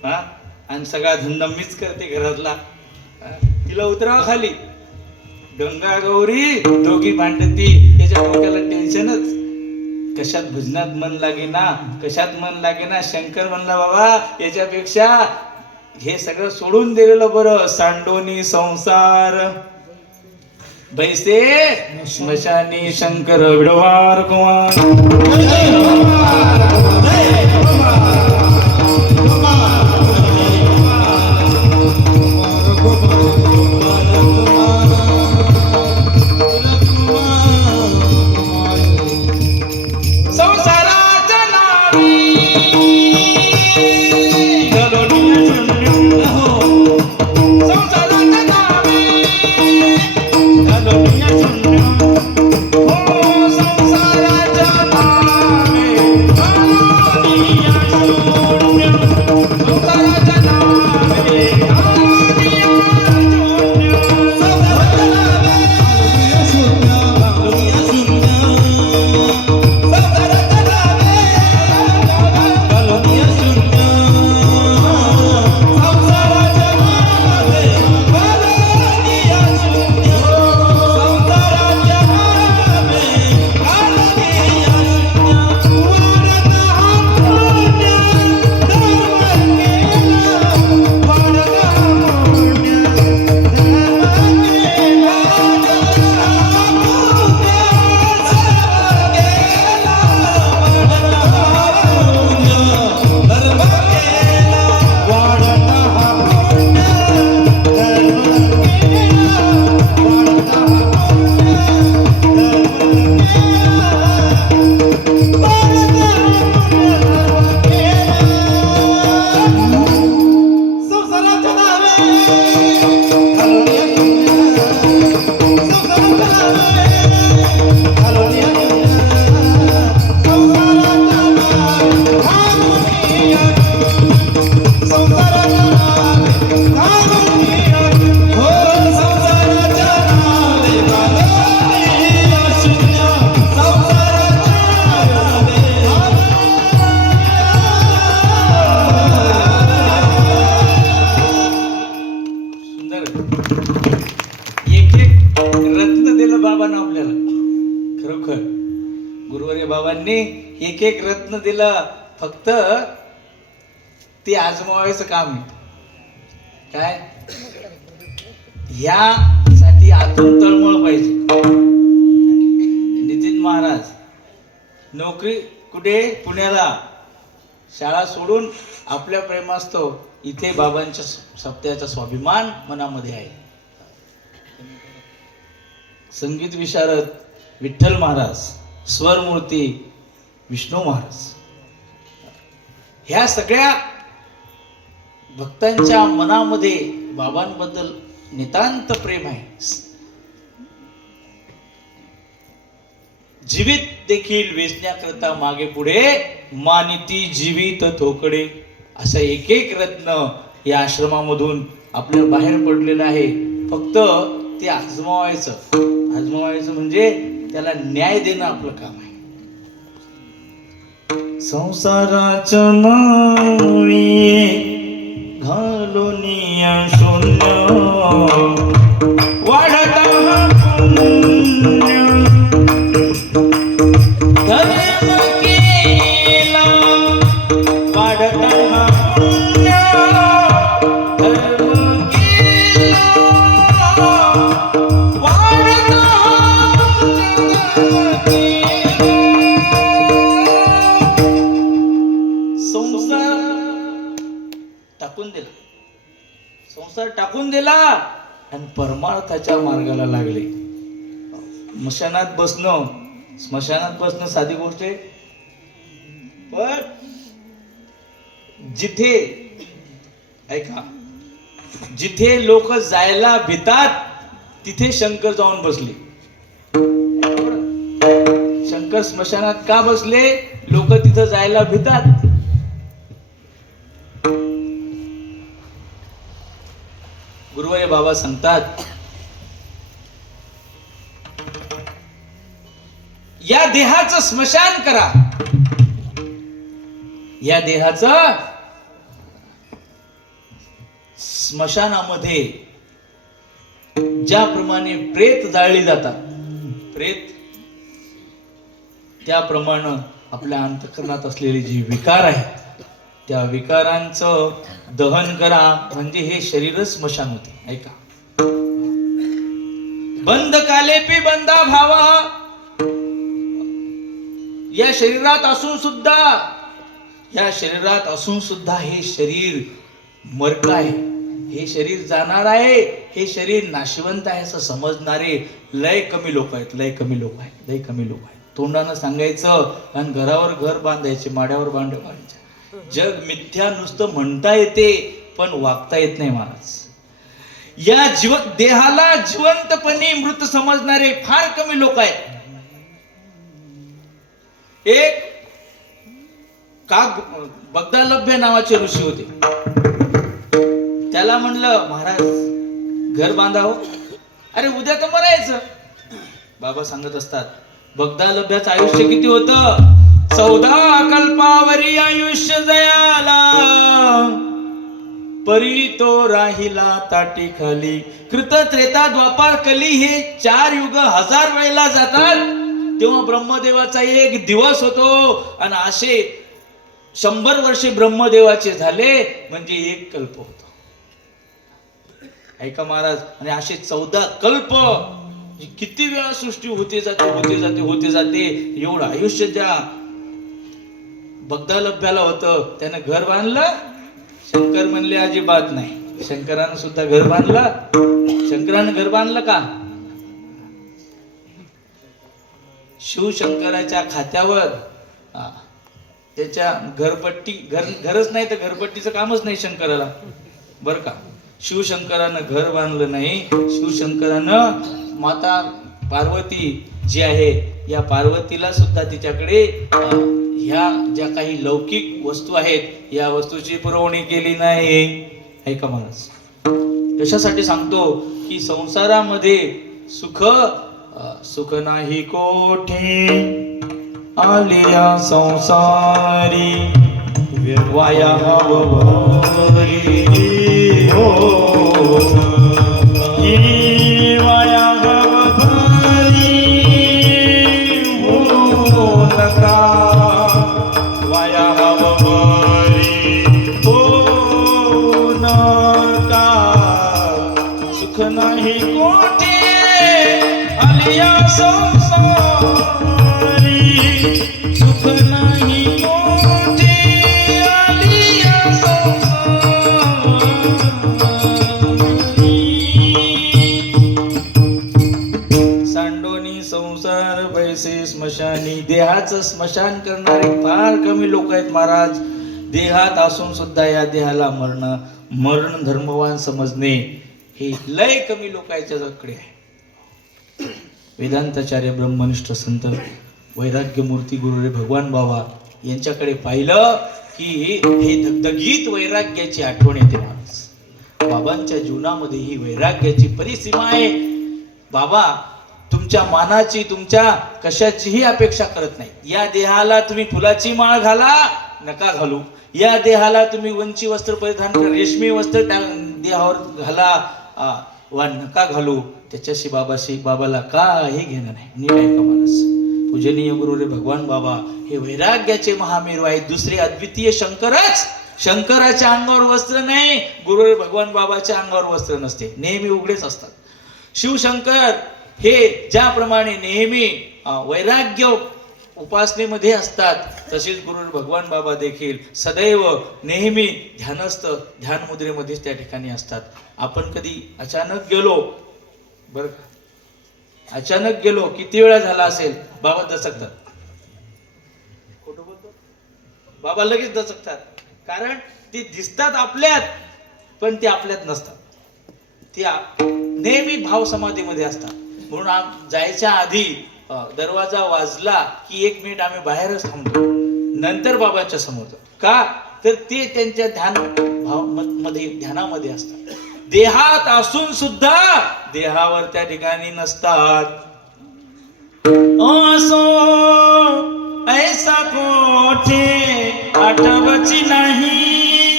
हा, आणि सगळा धंदा मीच करते घरातला. तिला उतरावा खाली. गंगा गौरी दोघी भांडती, त्याच्या डोक्याला टेन्शनच. कशात भजनात मन लागे ना, कशात मन लागे ना. शंकर म्हणला बाबा याच्यापेक्षा हे सगळं सोडून दिलेलं बरं. सांडोनी संसार बैसे स्मशानी शंकर विडवार कुमार. संसाराच्या नावे गुरुवर्य बाबांनी एक एक रत्न दिलं, फक्त ते आजमावायचं काम आहे. काय ह्यासाठी आतून तळमळ पाहिजे. नितीन महाराज नोकरी कुठे? पुण्याला. शाळा सोडून आपल्या प्रेमास्तव इथे बाबांच्या सप्त्याचा स्वाभिमान मनामध्ये आहे. संगीत विशारद विठ्ठल महाराज, स्वरमूर्ती विष्णू महाराज, ह्या सगळ्या भक्तांच्या मनामध्ये बाबांबद्दल नितांत प्रेम आहे. जीवित देखील वेचण्याकरता मागे पुढे, मानिती जीवित थोकडे, असं एक एक रत्न या आश्रमामधून आपल्याला बाहेर पडलेलं आहे. फक्त ते आजमावायचं. आजमावायचं म्हणजे त्याला न्याय देणं आपलं काम आहे. संसाराच्या नावी घालुनिया शून्य वाढता पुण्य, धर्म केला वाढता पुण्य, धर्म केला वाढता संसार टाकून दिला आणि परमार्थाच्या मार्गाला लागले. स्मशानात बसणं साधी गोष्ट आहे, पण जिथे लोक जायला भितात तिथे शंकर जाऊन बसले. शंकर स्मशानात का बसले? लोक तिथं जायला भितात. गुरुवर्य बाबा सांगतात, या देहाचं स्मशान करा. या देहाचं स्मशानामध्ये ज्याप्रमाणे प्रेत जाळली जातात, त्याप्रमाणे आपल्या अंतःकरणात असलेले जे विकार आहेत त्या विकारांचं दहन करा, म्हणजे हे शरीरच स्मशान होते. ऐका, बंद कालेपी बंदा भावा. या शरीरात असून सुद्धा हे शरीर मर्क आहे, हे शरीर जाणार आहे, हे शरीर नाशवंत आहे असं समजणारे लय कमी लोक आहेत. तोंडानं सांगायचं आणि घरावर घर बांधायचे, माड्यावर भांडे बांधायचे. जग मिथ्या नुसतं म्हणता येते पण वागता येत नाही महाराज. या देहाला जिवंतपणे मृत समजणारे फार कमी लोक आहेत. एक बगदालभ्य नावाचे ऋषी होते. त्याला म्हणलं, महाराज घर बांधावं. अरे उद्या तर मरायचं. बाबा सांगत असतात, बगदालभ्याचं आयुष्य किती होतं? 14 कल्पावरी आयुष्य जयाला, परी तो राहिला ताटी खाली. कृत त्रेता द्वापार कली हे 4 युग 1000 वेळेला जातात. तेव्हा ब्रह्मदेवाचा एक दिवस होतो आणि असे 100 वर्षे ब्रह्मदेवाचे झाले म्हणजे 1 कल्प होतो. ऐका महाराज, आणि असे 14 कल्प, किती वेळा सृष्टी होते जाते. एवढं आयुष्य ज्या बगदालभ्याला होतं त्यानं घर बांधलं. शंकर म्हणले अजिबात नाही. शंकरानं सुद्धा घर बांधलं. शंकरानं घर बांधलं का? शिवशंकराच्या खात्यावर त्याच्या घरच नाही तर घरपट्टीचं कामच नाही शंकराला, बर का. शिवशंकरानं घर बांधलं नाही. शिवशंकरानं माता पार्वती जी आहे या पार्वतीला सुद्धा तिच्याकडे ह्या ज्या काही लौकिक वस्तू आहेत या वस्तूची पुरवणी केली नाही. ऐका महाराज, कशासाठी सांगतो की संसारामध्ये सुख नाही कोठे आलिया संसारी वाया हवरी हो वाया हवरी हो संसारी सुख नाही मोठे आलिया संसारी सांडोनी संसार पैसे स्मशानी देहाचं स्मशान करणारे फार कमी लोक आहेत महाराज. देहात असून सुद्धा या देहाला मरण धर्मवान समजणे हे लय कमी लोकांच्याकडे आहे. वेदांताचार्य ब्रह्मनिष्ठ संत वैराग्य मूर्ती गुरुरे भगवान बाबा यांच्याकडे पाहिलं की हे धगधगीत वैराग्याची आठवण येते माणूस. बाबांच्या जीवनामध्ये ही वैराग्याची परिसीमा आहे. बाबा तुमच्या मानाची तुमच्या कशाचीही अपेक्षा करत नाही. या देहाला तुम्ही फुलाची माळ घाला नका घालू, या देहाला तुम्ही वंची वस्त्र परिधान करा, रेशमी वस्त्र देहावर घाला वा नका घालू, त्याच्याशी बाबाला काही घेणं नाही. नीट ऐका माणूस. पूजनीय गुरुरे भगवान बाबा हे वैराग्याचे महामेरू आहेत. दुसरे अद्वितीय शंकराच्या अंगावर वस्त्र नाही, गुरुरे भगवान बाबाच्या अंगावर वस्त्र नसते, नेहमी उघडेच असतात. शिवशंकर हे ज्याप्रमाणे नेहमी वैराग्य उपासनेमध्ये असतात, तसेच गुरु भगवान बाबा देखील सदैव नेहमी ध्यानस्थ ध्यान मुद्रेमध्येच त्या ठिकाणी असतात. आपण कधी अचानक गेलो बर अचानक गेलो किती वेळा झाला असेल बाबा दचकतात. खोटं बोलतो? बाबा लगेच दचकतात, कारण ते दिसतात आपल्यात पण ते आपल्यात नसतात. ते नेहमी भाव समाधीमध्ये असतात. म्हणून जायच्या आधी दरवाजा वाजला की 1 मिनिट आम्ही बाहेरच थांबतो, नंतर बाबांच्या समोर जातो. का तर ते त्यांच्या ध्यानामध्ये असतात. देहात असून सुद्धा देहावर त्या ठिकाणी नसतात. असो ऐसा कोठे आठवची नाही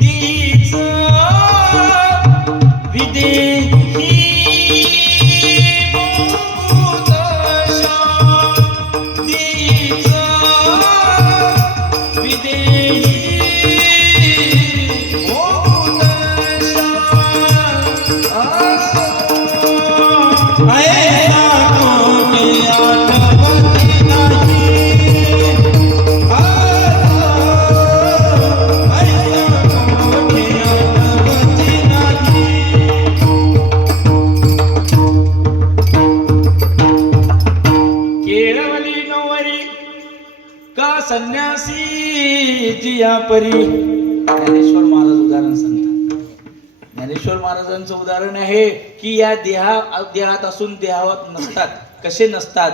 तीच विदेही संन्यासी जिया परी. ज्ञानेश्वर महाराज उदाहरण सांगतात. ज्ञानेश्वर महाराजांचं उदाहरण आहे की या देहात असून देहात नसतात. कसे नसतात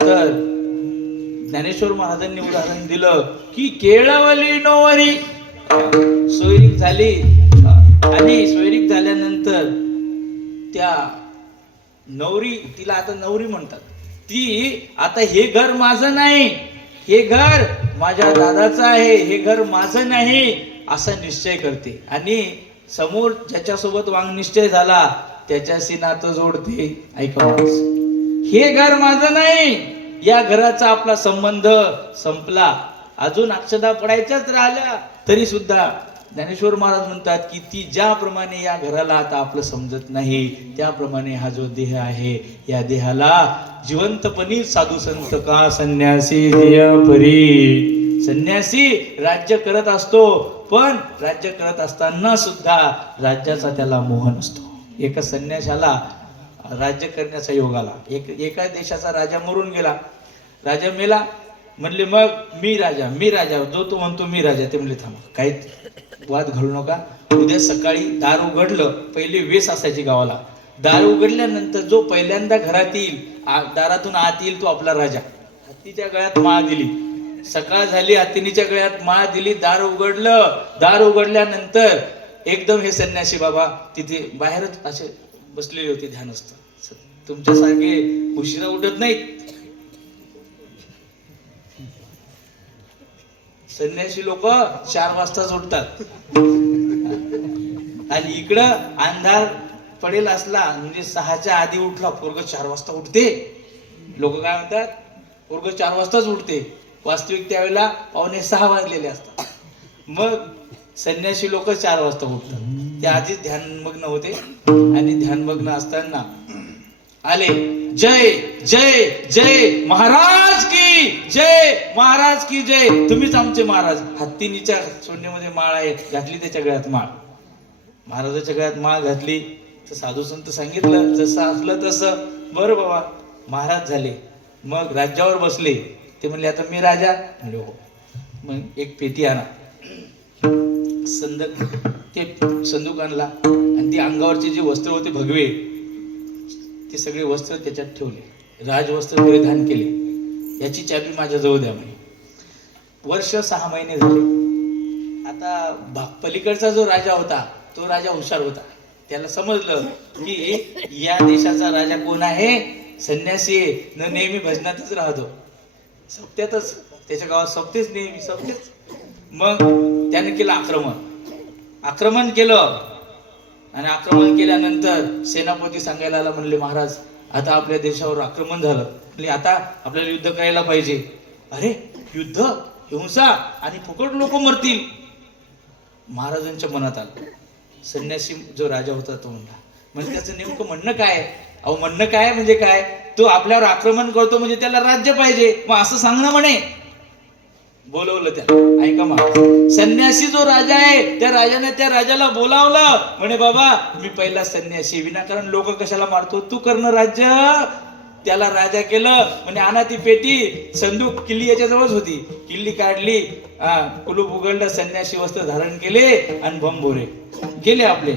तर ज्ञानेश्वर महाराजांनी उदाहरण दिलं की केळवली नोवरी सोयरीक झाली आणि सोयरीक झाल्यानंतर त्या नवरी, तिला आता नवरी म्हणतात, ती आता हे घर माझं नाही, हे घर माझ्या दादाचं आहे, हे घर माझं नाही असा निश्चय करते आणि समोर ज्याच्यासोबत वांगनिश्चय झाला त्याच्याशी नातं जोडते. ऐका माणूस, हे घर माझं नाही, या घराचा आपला संबंध संपला. अजून अक्षता पडायच्याच राहिल्या तरी सुद्धा ज्ञानेश्वर महाराज म्हणतात की ती ज्याप्रमाणे या घराला आता आपलं समजत नाही, त्याप्रमाणे हा जो देह आहे या देहाला जिवंतपणी साधू संत का संन्यासी जिया परी. संन्यासी राज्य करत असतो, पण राज्य करत असताना सुद्धा राज्याचा त्याला मोह नसतो. एका संन्याशाला राज्य करण्याचा योग आला. एका देशाचा राजा मरून गेला. राजा मेला, म्हणले मग मी राजा जो तो म्हणतो मी राजा. ते म्हणले थांबा, काही वाद घालू नका. उद्या सकाळी दार उघडलं, पहिली वेस असायची गावाला, दार उघडल्यानंतर जो पहिल्यांदा घरात येईल, दारातून आत येईल तो आपला राजा. हत्तीच्या गळ्यात माळ दिली, सकाळ झाली, हत्तीनीच्या गळ्यात माळ दिली, दार उघडलं. दार उघडल्यानंतर एकदम हे संन्यासी बाबा तिथे बाहेरच असे बसलेले होते ध्यानस्थ. तुमच्यासारखे उशिरा उठत नाहीत. संन्यासी लोक 4 वाजताच उठतात आणि इकडं अंधार पडेल असला म्हणजे 6च्या आधी उठला पोरग 4 वाजता उठते. लोक काय म्हणतात, पोरग 4 वाजताच उठते. वास्तविक त्यावेळेला 5:45 वाजलेले असतात. मग संन्यासी लोक 4 वाजता उठतात. ते आधीच ध्यानमग्न होते आणि ध्यानमग्न असताना आले. जय जय जय महाराज की जय, महाराज की जय. तुम्हीच आमचे महाराज. हत्तीनीच्या सोन्यामध्ये माळ आहे, घातली त्याच्या गळ्यात माळ. महाराजाच्या गळ्यात माळ घातली तर साधू संत सांगितलं जसं असलं तसं. बरं बाबा महाराज झाले. मग राज्यावर बसले. ते म्हणले आता मी राजा. म्हणले हो. मग एक पेटी आणा. ते संदूक आणला आणि ते अंगावरचे जे वस्त्र होते भगवे, ते सगळे वस्त्र त्याच्यात ठेवले. राजवस्त्र परिधान केले. याची चाबी माझ्याजवळ द्या म्हणे. वर्ष 6 महिने झाले. आता पलीकडचा जो राजा होता तो राजा हुशार होता. त्याला समजलं की या देशाचा राजा कोण आहे, संन्यासी आहे, न नेहमी भजनातच राहतो, सप्त्यातच, त्याच्या गावात सप्तेच, नेहमी सप्तेच. मग त्याने केलं आक्रमण केलं. आणि आक्रमण केल्यानंतर सेनापती सांगायला आला, म्हणले महाराज आता आपल्या देशावर आक्रमण झालं, म्हणजे आता आपल्याला युद्ध करायला पाहिजे. अरे युद्ध, हिंसा आणि फुकट लोक मरतील. महाराजांच्या मनात आलं. संन्यासी जो राजा होता तो म्हणला, म्हणजे त्याचं नेमकं म्हणणं काय? अहो म्हणणं काय म्हणजे काय, तो आपल्यावर आक्रमण करतो म्हणजे त्याला राज्य पाहिजे, मग असं सांगणं म्हणे. बोलवलं त्याला. ऐका महाराज, संन्यासी जो राजा आहे त्या राजाने त्या राजाला बोलावलं. म्हणे बाबा मी पहिला संन्यासी, विनाकारण लोक कशाला मारतो, तू करणं राज्य. त्याला राजा केलं. म्हणजे आणा ती पेटी. संदूक किल्ली याच्या जवळच होती. किल्ली काढली, कुलूप उघडलं, संन्यासी वस्त्र धारण केले आणि भंभोरे गेले आपले.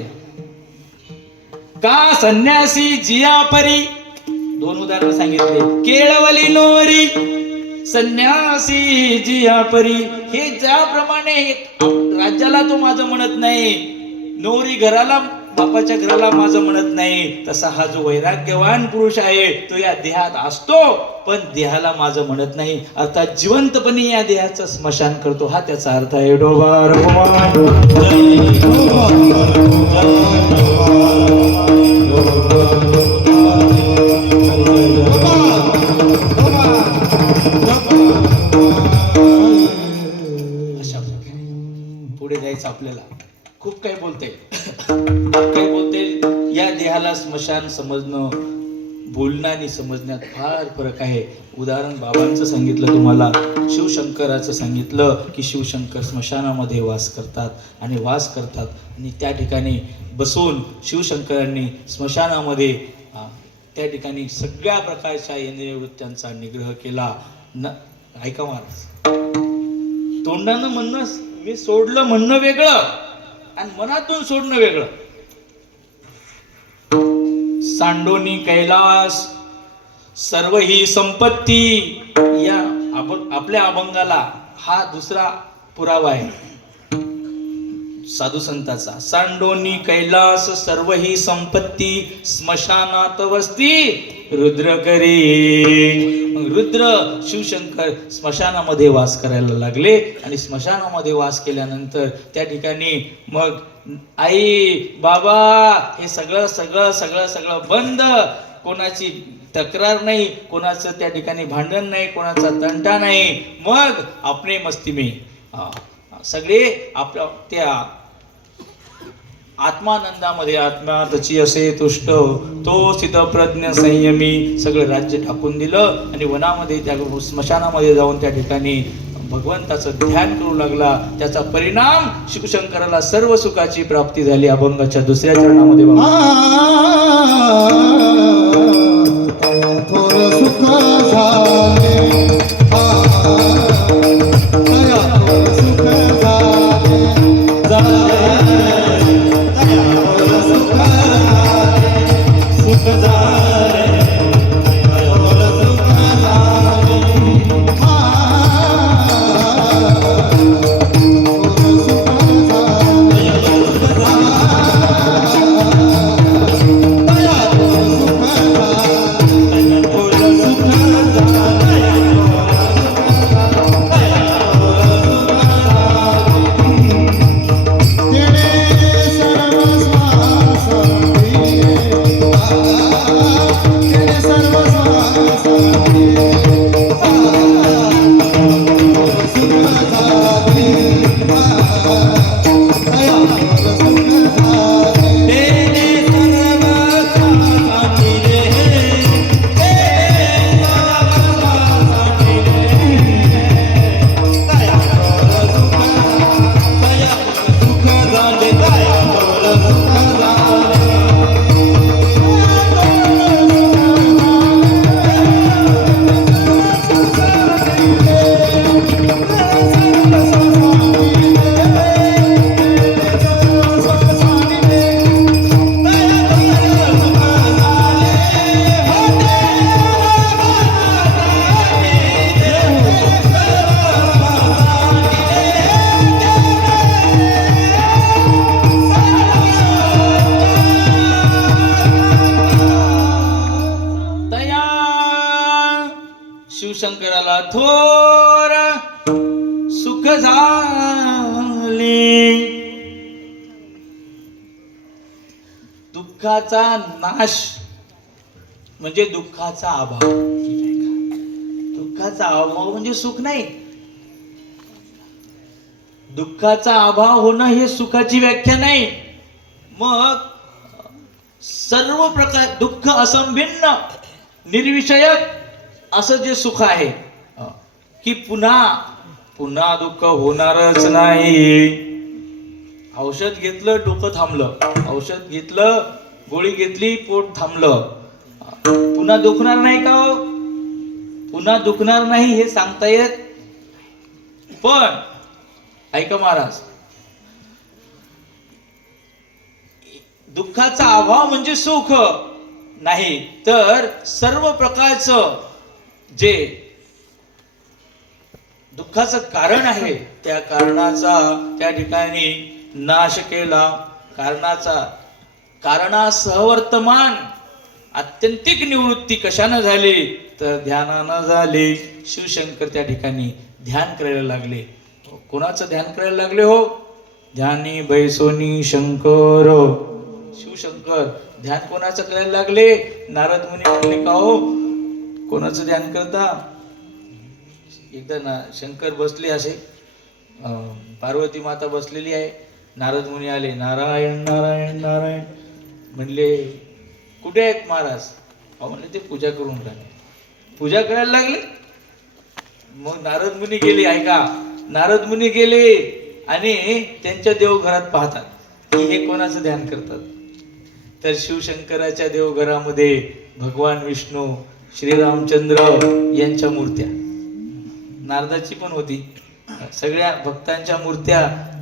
का संन्यासी जिया परी, 2 उदाहरण सांगितले. केळवली नोरी संन्यासी जिया परी. हे ज्याप्रमाणे राज्याला तो माझं म्हणत नाही, नोरी घराला, बापाच्या घराला माझं म्हणत नाही, तसा हा जो वैराग्यवान पुरुष आहे तो या देहात असतो पण देहाला माझं म्हणत नाही. अर्थात जिवंतपणे या देहाचं स्मशान करतो. हा त्याचा अर्थ आहे. डोबा अशा प्रकारे पुढे जायचं आपल्याला. खूप काही बोलते या देहाला स्मशान समजणं, बोलणं आणि समजण्यात फार फरक आहे. उदाहरण बाबांचं सांगितलं तुम्हाला, शिवशंकराचं सांगितलं की शिवशंकर स्मशानामध्ये वास करतात आणि त्या ठिकाणी बसून शिवशंकरांनी स्मशानामध्ये त्या ठिकाणी सगळ्या प्रकारच्या इंद्रिय वृत्त्यांचा निग्रह केला. ऐका महाराज, तोंडानं म्हणणं मी सोडलं म्हणणं वेगळं आणि मनातून सोडणं वेगळं. सांडोनी कैलास सर्व ही संपत्ती, या आपल्या अभंगाला हा दुसरा पुरावा आहे साधू संताचा. सांडोनी कैलास सर्व ही संपत्ती, स्मशानात वस्ती रुद्र करे. मग रुद्र शिवशंकर स्मशानामध्ये वास करायला लागले आणि स्मशानामध्ये वास केल्यानंतर त्या ठिकाणी मग आई बाबा हे सगळं सगळं सगळं सगळं बंद. कोणाची तक्रार नाही, कोणाचं त्या ठिकाणी भांडण नाही, कोणाचा तंटा नाही. मग आपणे मस्ती में सगळे आपल्या त्या आत्मानंदामध्ये, आत्मा तची असे तुष्ट तो स्थितप्रज्ञ संयमी, सगळं राज्य टाकून दिलं आणि वनामध्ये त्या स्मशानामध्ये जाऊन त्या ठिकाणी भगवंताचं ध्यान करू लागला. त्याचा परिणाम शिवशंकराला सर्व सुखाची प्राप्ती झाली. अभंगाच्या 2ऱ्या चरणामध्ये थोर सुख झाले, थोर सुख झाले. दुःखाचा नाश म्हणजे दुःखाचा अभाव. दुःखाचा अभाव म्हणजे सुख नाही. दुःखाचा अभाव होणं हे सुखाची व्याख्या नाही. मग सर्व प्रकार दुःख असंभिन्न निर्विषयक असं जे सुख आहे की पुन्हा पुन्हा दुःख होणारच नाही. औषध घेतलं डोकं थांबलं, औषध घेतलं गोळी घेतली पोट थांबलं, पुन्हा दुखणार नाही का हो? पुन्हा दुखणार नाही हे सांगता येत. पण ऐका महाराज, दुःखाचा अभाव म्हणजे सुख नाही, तर सर्व प्रकारचं जे दुःखाचं कारण आहे त्या कारणाचा त्या ठिकाणी नाश केला. कारणासह वर्तमान आत्यंतिक निवृत्ती कशानं झाली तर ध्यानानं झाली. शिवशंकर त्या ठिकाणी ध्यान करायला लागले. कोणाचं ध्यान करायला लागले हो? ध्यानी बैसोनी शंकर. शिवशंकर ध्यान कोणाचं करायला लागले? नारद मुनी म्हणले का हो कोणाचं ध्यान करता? एकदा ना शंकर बसले असे, पार्वती माता बसलेली आहे. नारद मुनी आले, नारायण नारायण नारायण म्हणले. कुठे आहेत महाराज? म्हणले ते पूजा करून राहिले. पूजा करायला लागले. मग नारद मुनी गेले. ऐका, नारद मुनी गेले आणि त्यांच्या देवघरात पाहतात की हे कोणाचं ध्यान करतात. तर शिवशंकराच्या देवघरामध्ये भगवान विष्णू श्रीरामचंद्र यांच्या मूर्त्या, नारदाची पण होती, सगळ्या भक्तांच्या मूर्त्या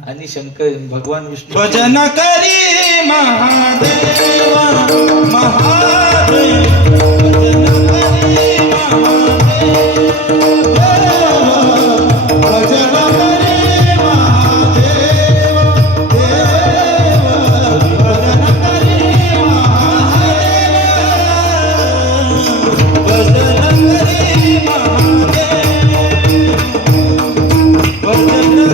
आणि शंकर भगवान विष्णू. भजन करी महादेवा महादेव, भजन करी महादेव, भजन करे महादेव देव, भजन करे महादेव, भजन करी महादेव, भजन करी महादेव, देव, भजन करे महादेव देव, भजन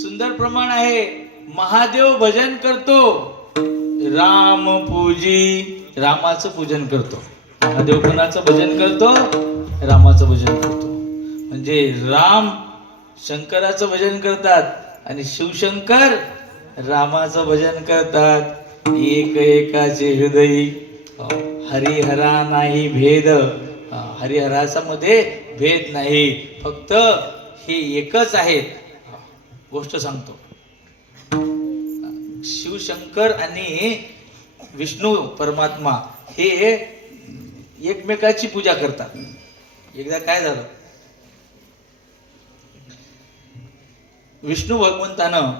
सुंदर प्रमाण आहे. महादेव भजन करतो, राम पूजी रामाचं पूजन करतो. महादेव कोणाचं भजन करतो? रामाचं भजन करतो. म्हणजे राम शंकराचं भजन करतात आणि शिवशंकर रामाचं भजन करतात. एक एकाचे हृदयी हरिहरा नाही भेद. हरिहराचा मध्ये भेद नाही, फक्त हे एकच आहेत. गोष्ट सांगतो, शिवशंकर आणि विष्णू परमात्मा हे एकमेकाची पूजा करतात. एकदा काय झालं, विष्णू भगवंतानं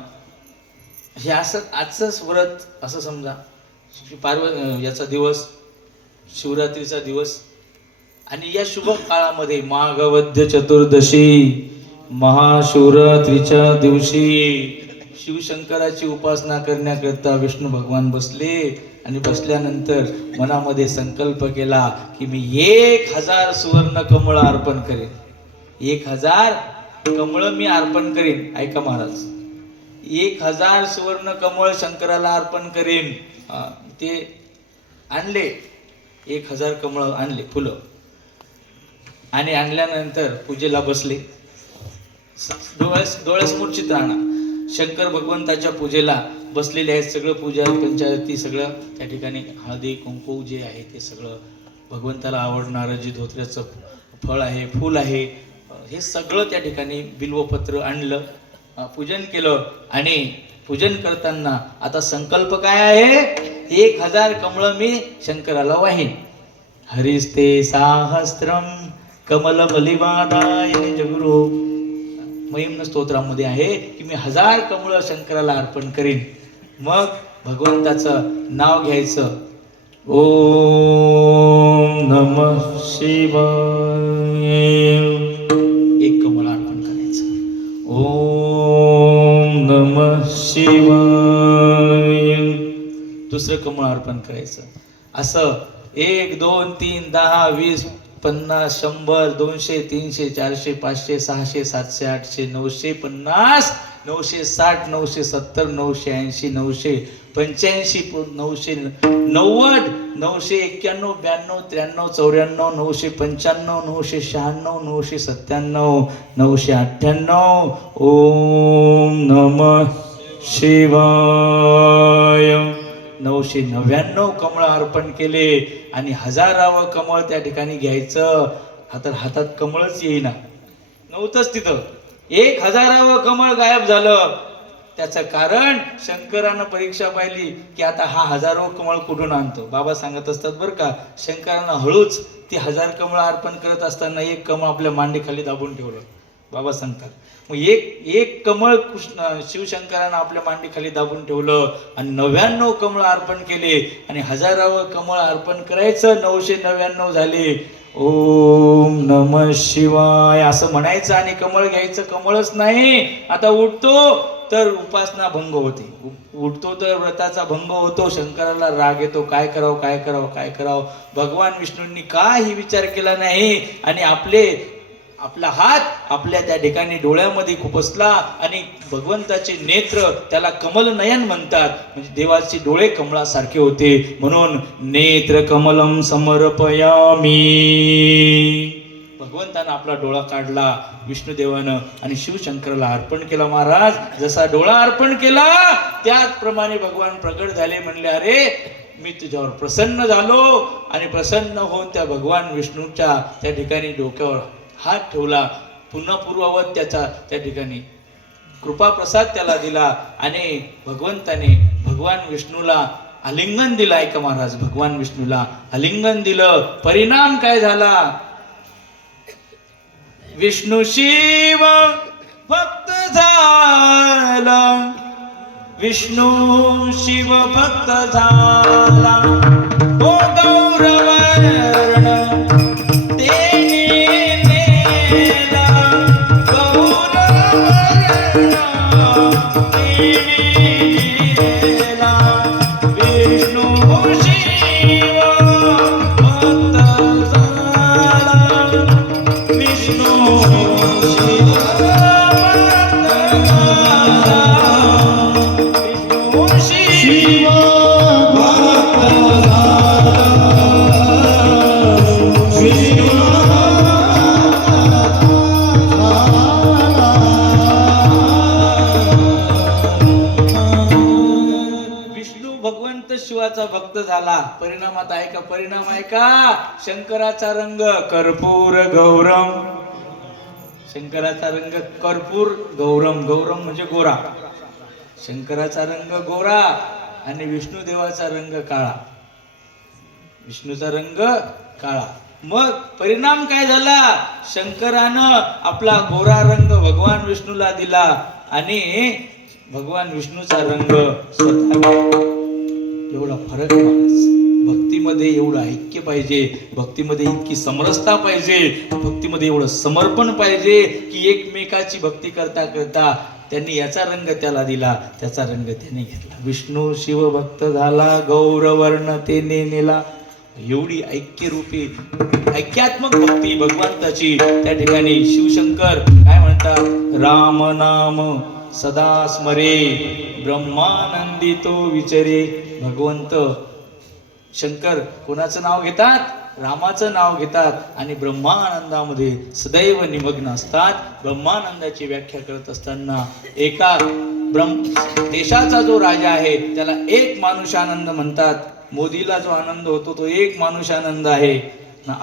हे असं आजच व्रत असं समजा, याचा दिवस शिवरात्रीचा दिवस, आणि या शुभ काळामध्ये माघवद्य चतुर्दशी महाशिवरात्रीच्या दिवशी शिवशंकराची उपासना करण्याकरता विष्णू भगवान बसले आणि बसल्यानंतर मनामध्ये संकल्प केला की मी 1000 सुवर्ण कमळ अर्पण करेन. 1000 कमळ मी अर्पण करेन. ऐका महाराज, 1000 सुवर्ण कमळ शंकराला अर्पण करेन. ते आणले, 1000 कमळ आणले फुलं, आणि आणल्यानंतर पूजेला बसले. डोळ्यासमोर चित्र आणा, शंकर भगवंताच्या पूजेला बसलेले आहेत. सगळं पूजा पंचायती सगळं त्या ठिकाणी हळदी कुंकू जे आहे ते सगळं भगवंताला आवडणारं जे धोत्र्याचं फळ आहे, फूल आहे, हे सगळं त्या ठिकाणी बिल्वपत्र आणलं, पूजन केलं आणि पूजन करताना आता संकल्प काय आहे? 1000 कमळ मी शंकराला वाहीन. हरिस्ते साहस्त्रम कमल बलिवादाय जगुरो. महिम्न स्तोत्रामध्ये आहे की मी 1000 कमळ शंकराला अर्पण करीन. मग भगवंताचं नाव घ्यायचं. ओम नमः शिवाय. एक कमळ अर्पण करायचं. ओम नमः शिवाय. दुसरं कमळ अर्पण करायचं. असं 1 2 3 10 20 50 100 200 300 400 500 600 700 800 950 960 970 980 985 990 991 92 93 94 995 996 997 ओम नमः शिवाय. 999 कमळ अर्पण केले आणि 1000व कमळ त्या ठिकाणी घ्यायचं. आता हातात कमळच येईना, नव्हतंच तिथं. 1000व कमळ गायब झालं. त्याचं कारण शंकरानं परीक्षा पाहिली की आता हा 1000व कमळ कुठून आणतो. बाबा सांगत असतात बरं का, शंकरानं हळूच ती 1000 कमळ अर्पण करत असताना एक कमळ आपल्या मांडीखाली दाबून ठेवलं. बाबा सांगतात मग एक कमळ शिवशंकरानं आपल्या मांडीखाली दाबून ठेवलं आणि 99 कमळ अर्पण केले आणि 1000व कमळ अर्पण करायचं. 999 झाले. ओम नमः शिवाय असं म्हणायचं आणि कमळ घ्यायचं. कमळच नाही. आता उठतो तर उपासना भंग होते, उठतो तर व्रताचा भंग होतो. शंकराला राग येतो. काय करावं काय करावं काय करावं. भगवान विष्णूंनी काही विचार केला नाही आणि आपला हात आपल्या त्या ठिकाणी डोळ्यामध्ये खुपसला आणि भगवंताचे नेत्र त्याला कमल नयन म्हणतात. म्हणजे देवाचे डोळे कमळासारखे होते म्हणून नेत्र कमलम समर्पयामी. भगवंतानं आपला डोळा काढला विष्णुदेवानं आणि शिवशंकराला अर्पण केला. महाराज जसा डोळा अर्पण केला त्याचप्रमाणे भगवान प्रगट झाले. म्हणले अरे मी तुझ्यावर प्रसन्न झालो. आणि प्रसन्न होऊन त्या भगवान विष्णूच्या त्या ठिकाणी डोक्यावर हात ठेवला. पुन्हा पूर्ववत त्याचा त्या ठिकाणी कृपा प्रसाद त्याला दिला आणि भगवंताने भगवान विष्णूला आलिंगन दिलं. ऐका महाराज, भगवान विष्णूला आलिंगन दिलं. परिणाम काय झाला? विष्णू शिव भक्त झाला. विष्णू शिव भक्त झाला. ओ गौरवर्ण शिवाचा भक्त झाला. परिणामात आहे का? परिणाम आहे का? शंकराचा रंग कर्पूर गौरम. शंकराचा रंग कर्पूर गौरम. गौरम म्हणजे गोरा. शंकराचा रंग गोरा आणि विष्णुदेवाचा रंग काळा. विष्णूचा रंग काळा. मग परिणाम काय झाला? शंकरानं आपला गोरा रंग भगवान विष्णूला दिला आणि भगवान विष्णूचा रंग स्वतः. एवढा फरक महाराज. भक्तीमध्ये एवढं ऐक्य पाहिजे, भक्तीमध्ये इतकी समरसता पाहिजे, भक्तीमध्ये एवढं समर्पण पाहिजे की एकमेकाची भक्ती करता करता त्यांनी याचा रंग त्याला दिला, त्याचा रंग त्याने घेतला. विष्णू शिव भक्त झाला, गौरवर्ण तेने नेला. एवढी ऐक्यरूपी ऐक्यात्मक भक्ती भगवंताची त्या ठिकाणी शिवशंकर काय म्हणतात? राम नाम सदा स्मरे ब्रह्मानंदी तो विचरे. भगवंत शंकर कोणाचं नाव घेतात? रामाचं नाव घेतात आणि ब्रह्मानंदामध्ये सदैव निमग्न असतात. ब्रह्मानंदाची व्याख्या करत असताना एका देशाचा जो राजा आहे त्याला एक मानुषानंद म्हणतात. मोदीला जो आनंद होतो तो एक मानुषानंद आहे ना.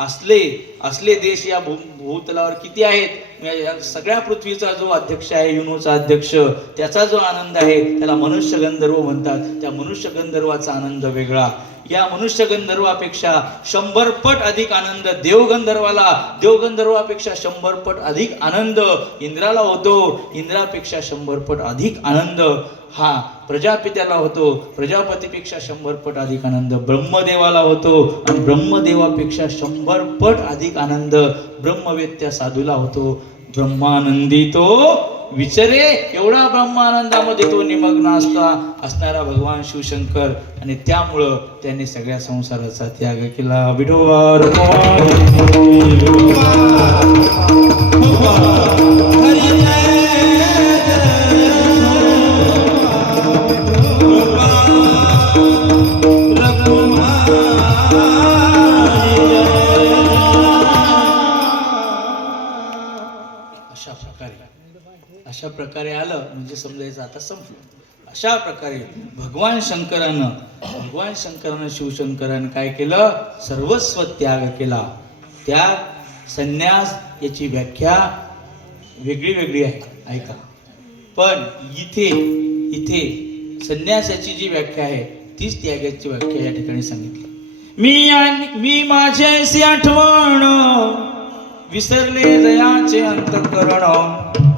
असले देश या भूतलावर किती आहेत? या सगळ्या पृथ्वीचा जो अध्यक्ष आहे, युनोचा अध्यक्ष, त्याचा जो आनंद आहे त्याला मनुष्य गंधर्व म्हणतात. त्या मनुष्य गंधर्वाचा आनंद वेगळा. या मनुष्य गंधर्वापेक्षा 100 पट अधिक आनंद देवगंधर्वाला, देवगंधर्वापेक्षा 100 पट अधिक आनंद इंद्राला होतो. इंद्रापेक्षा 100 पट अधिक आनंद हा प्रजापित्याला होतो. प्रजापतीपेक्षा 100 पट अधिक आनंद ब्रह्मदेवाला होतो. आणि ब्रह्मदेवापेक्षा 100 पट अधिक आनंद ब्रह्मवेत्या साधूला होतो. ब्रह्मानंदी तो विचरे, एवढा ब्रह्मानंदामध्ये तो निमग्न असणारा भगवान शिवशंकर. आणि त्यामुळं त्याने सगळ्या संसाराचा त्याग केला. विठोबा अशा प्रकारे आलं म्हणजे समजायचं आता संपलं. अशा प्रकारे भगवान शंकरानं शिवशंकरानं काय केलं? सर्वस्व त्याग केला. त्याग, संन्यास याची व्याख्या वेगळी वेगळी आहे, ऐका. पण इथे संन्यासाची जी व्याख्या आहे तीच त्यागाची व्याख्या या ठिकाणी सांगितली. मी माझ्याशी आठवण विसरले दयाचे अंतःकरण,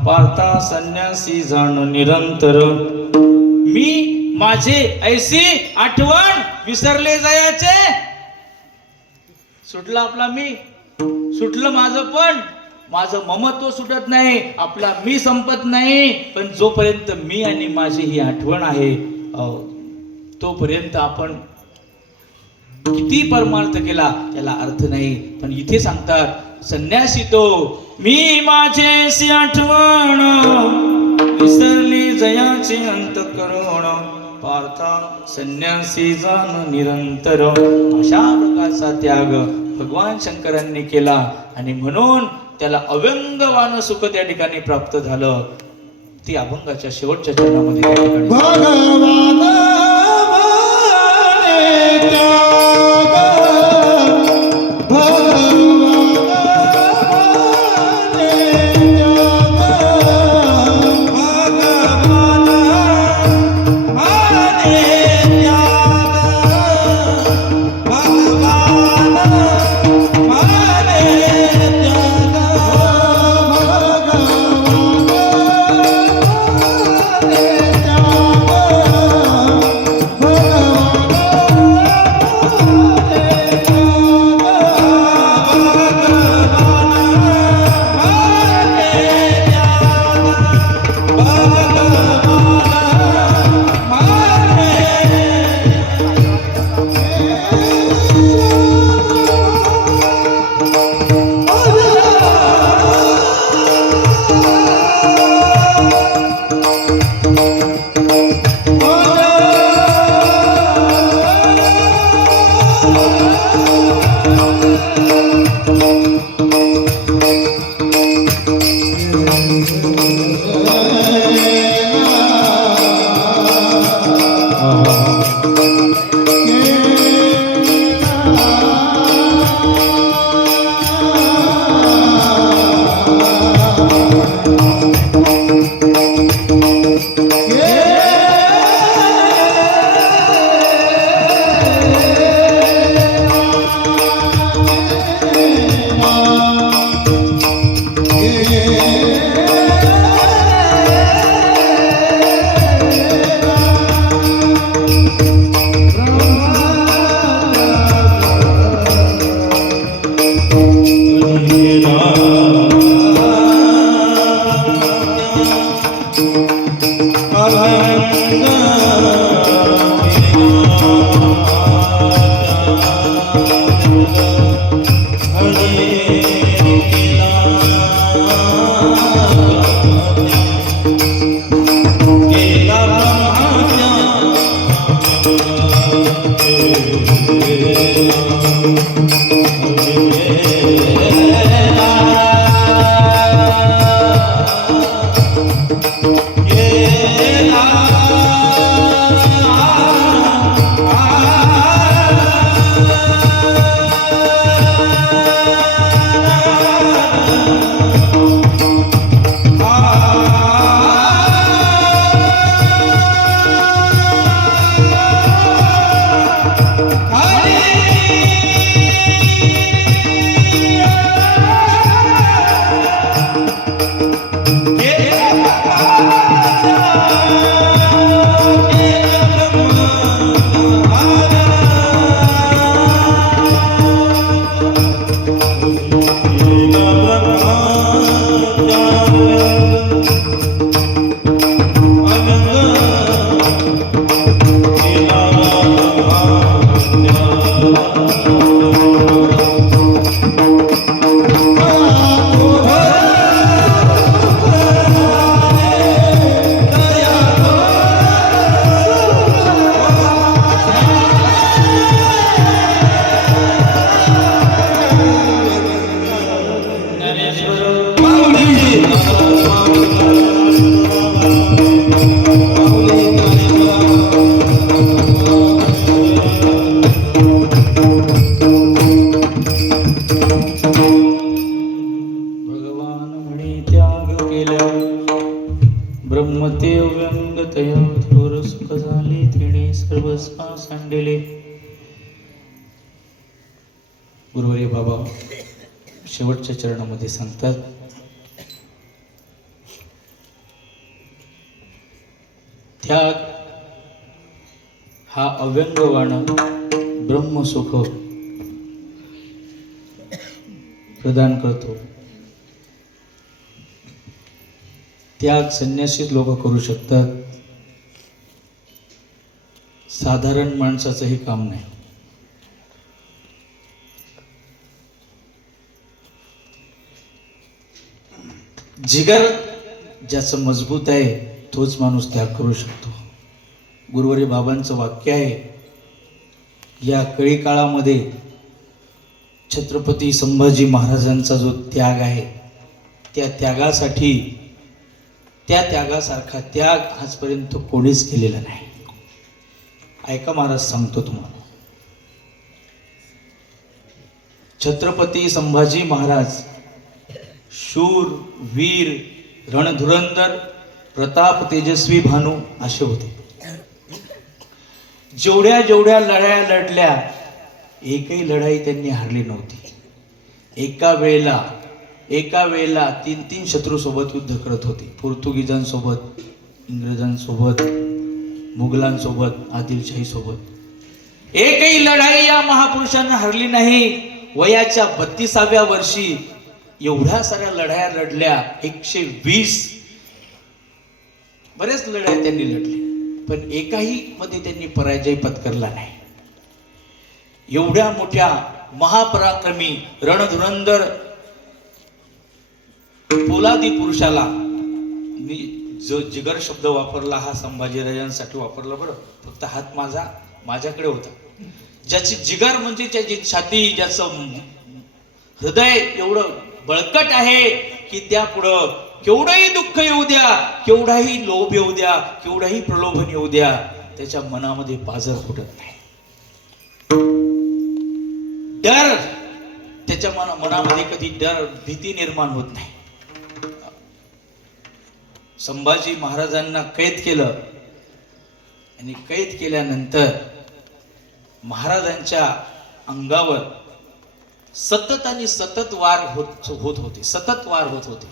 पार्था संन्यासी जाण निरंतर. मी माझे ऐसी आठवण विसरले जायचे. सुटला आपला मी, सुटलं माझं, पण माझं ममत्व सुटत नाही, आपला मी संपत नाही. पण जोपर्यंत मी आणि माझी ही आठवण आहे तोपर्यंत आपण किती परमार्थ केला त्याला अर्थ नाही. पण इथे सांगतात संन्यासी तो मी माझेसी आठवण विसरली जयाचे अंतःकरण, पार्था संन्यासी जाण निरंतर. अशा प्रकारचा त्याग भगवान शंकरांनी केला आणि म्हणून त्याला अभंगवान सुख त्या ठिकाणी प्राप्त झालं. ती अभंगाच्या शेवटच्या चरणामध्ये त्या ठिकाणी भगवान भगवान म्हणे त्याग केल्या ब्रह्मते व्यंगतया थोर सुख झाले तिने सर्वस्व सांडिले. गुरुवर्य बाबा शेवटच्या चरणामध्ये सांगतात, त्याग हा अव्यंगवाण ब्रह्मसुख प्रदान करतो. त्याग संन्यासित लोक करू शकतात, साधारण माणसाचंही काम नाही. जिगर ज्याचं मजबूत आहे तोच माणूस त्याग करू शकतो. गुरुवर्य बाबांचं वाक्य आहे, या कळी काळामध्ये छत्रपती संभाजी महाराजांचा जो त्याग आहे त्या त्यागासाठी, त्या त्यागासारखा त्याग आजपर्यंत कोणीच केलेला नाही. ऐका महाराज, सांगतो तुम्हाला. छत्रपती संभाजी महाराज शूर, वीर, रणधुरंधर, प्रताप, तेजस्वी, भानू असे होते. जेवढ्या जेवढ्या लढाया लढल्या एकही लढाई त्यांनी हारली नव्हती. एका वेळेला 3-3 शत्रू सोबत युद्ध करत होते. पोर्तुगीजांसोबत, इंग्रजांसोबत, मुघलांसोबत, आदिलशाही सोबत. एकही लढाई या महापुरुषांना हरली नाही. वयाच्या 32व्या वर्षी एवढ्या साऱ्या लढाया लढल्या, 120 बरेच लढाया त्यांनी लढल्या, पण एकाही मध्ये त्यांनी पराजय पत्करला नाही. एवढ्या मोठ्या महापराक्रमी रणधुरंधर पोलादी पुरुषाला, मी जो जिगर शब्द वापरला हा संभाजीराजांसाठी वापरला बरं, फक्त हात माझ्याकडे होता. ज्याची जिगर म्हणजे त्याची छाती, ज्याचं हृदय एवढं बळकट आहे की त्या पुढं केवढंही दुःख येऊ द्या, केवढाही लोभ येऊ द्या, केवढाही प्रलोभन येऊ द्या, त्याच्या मनामध्ये पाझर फुटत नाही. डर, त्याच्या मनामध्ये कधी डर, भीती निर्माण होत नाही. संभाजी महाराजांना कैद केलं आणि कैद केल्यानंतर महाराजांच्या अंगावर सतत आणि सतत वार होत होते.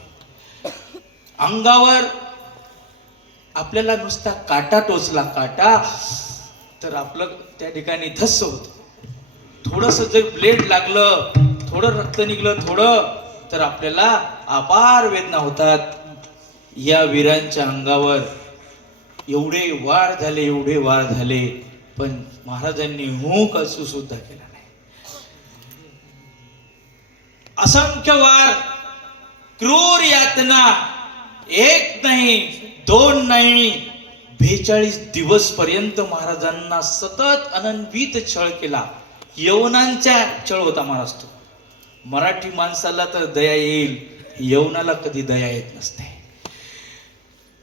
अंगावर आपल्याला नुसता काटा टोचला, काटा तर आपलं त्या ठिकाणी धस्स होत. थोडस जर ब्लेड लागलं, थोडं रक्त निघलं थोडं, तर आपल्याला अपार वेदना होतात. या वीरांच्या अंगावर एवढे वार झाले, पण महाराजांनी हुंक असू सुद्धा केला नाही. असंख्य वार, क्रूर यातना, 1 नाही 2 नाही 42 दिवस पर्यंत महाराजांना सतत अनन्वित छळ केला. यवनांचा छळ होता महाराज तो. मराठी माणसाला तर दया येईल, यवनाला कधी दया येत नसते.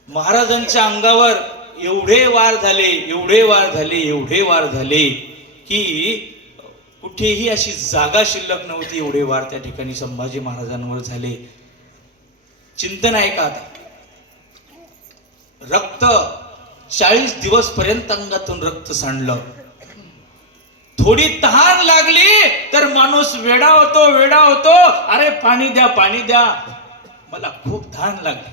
महाराजांच्या अंगावर एवढे वार झाले की कुठेही अशी जागा शिल्लक नव्हती. एवढे वार त्या ठिकाणी संभाजी महाराजांवर झाले. चिंतन आहे का आता? रक्त 40 दिवस पर्यंत अंगातून रक्त सांडलं. थोडी तहान लागली तर माणूस वेडा होतो. अरे पाणी द्या, मला खूप तहान लागली.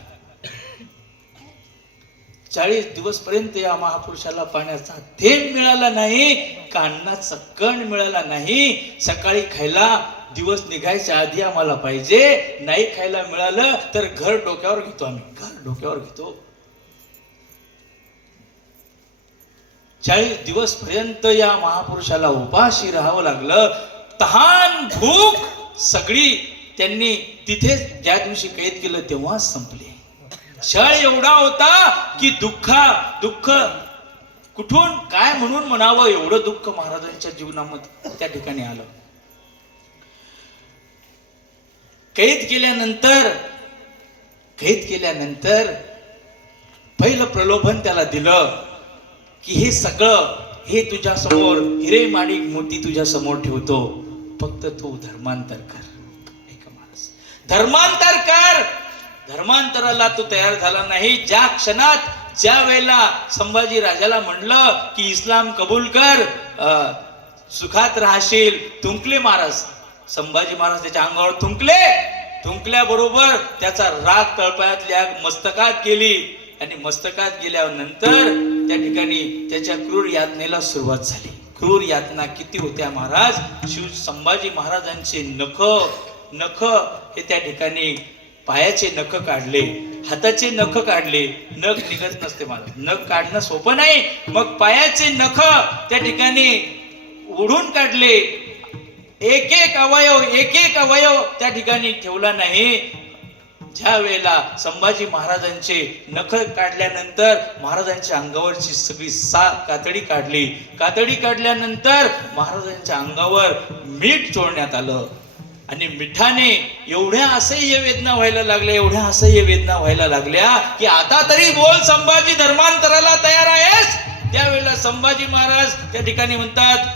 40 दिवस पर्यंत या महापुरुषाला पाण्याचा थेंब मिळाला नाही, कान्नाचा कण मिळाला नाही. सकाळी खायला दिवस निघायच्या आधी आम्हाला पाहिजे, नाही खायला मिळालं तर घर डोक्यावर घेतो. 40 दिवस पर्यंत या महापुरुषाला उपाशी राहावं लागलं. तहान भूक सगळी त्यांनी तिथेच ज्या दिवशी कैद केलं तेव्हाच संपली. छळ एवढा होता की दुःख कुठून काय म्हणून म्हणावं एवढं दुःख महाराजांच्या जीवनामध्ये त्या ठिकाणी आलं. कैद केल्यानंतर पहिलं प्रलोभन त्याला दिलं की हे सगळं हे तुझ्या समोर हिरे माणिक मोती तुझ्या समोर ठेवतो, फक्त तू धर्मांतर कर. धर्मांतर कर. धर्मांतराला तू तयार झाला नाही. ज्या क्षणात ज्या वेळेला संभाजी राजाला म्हणलं की इस्लाम कबूल कर, सुखात राहशील, थुंकले महाराज. संभाजी महाराज त्याच्या अंगावर थुंकल्याबरोबर त्याचा राग तळपायातली आग मस्तकात गेली आणि मस्तकात गेल्यानंतर त्या ठिकाणी त्याच्या क्रूर यातनेला सुरुवात झाली. क्रूर यातना किती होत्या महाराज. संभाजी महाराजांचे नख हे त्या ठिकाणी पायाचे नख काढले, हाताचे नख काढले. नख निघत नसते महाराज, नख काढणं सोपं नाही. मग पायाचे नख त्या ठिकाणी ओढून काढले. एक एक अवयव त्या ठिकाणी ठेवला नाही. ज्या वेळेला संभाजी महाराजांचे नख काढल्यानंतर महाराजांच्या अंगावरची सगळी कातडी काढली. कातडी काढल्यानंतर महाराजांच्या अंगावर मीठ चोळण्यात आलं आणि मिठाने एवढ्या असह्य वेदना व्हायला लागल्या की आता तरी बोल संभाजी, धर्मांतराला तयार आहेस. त्यावेळेला संभाजी महाराज त्या ठिकाणी म्हणतात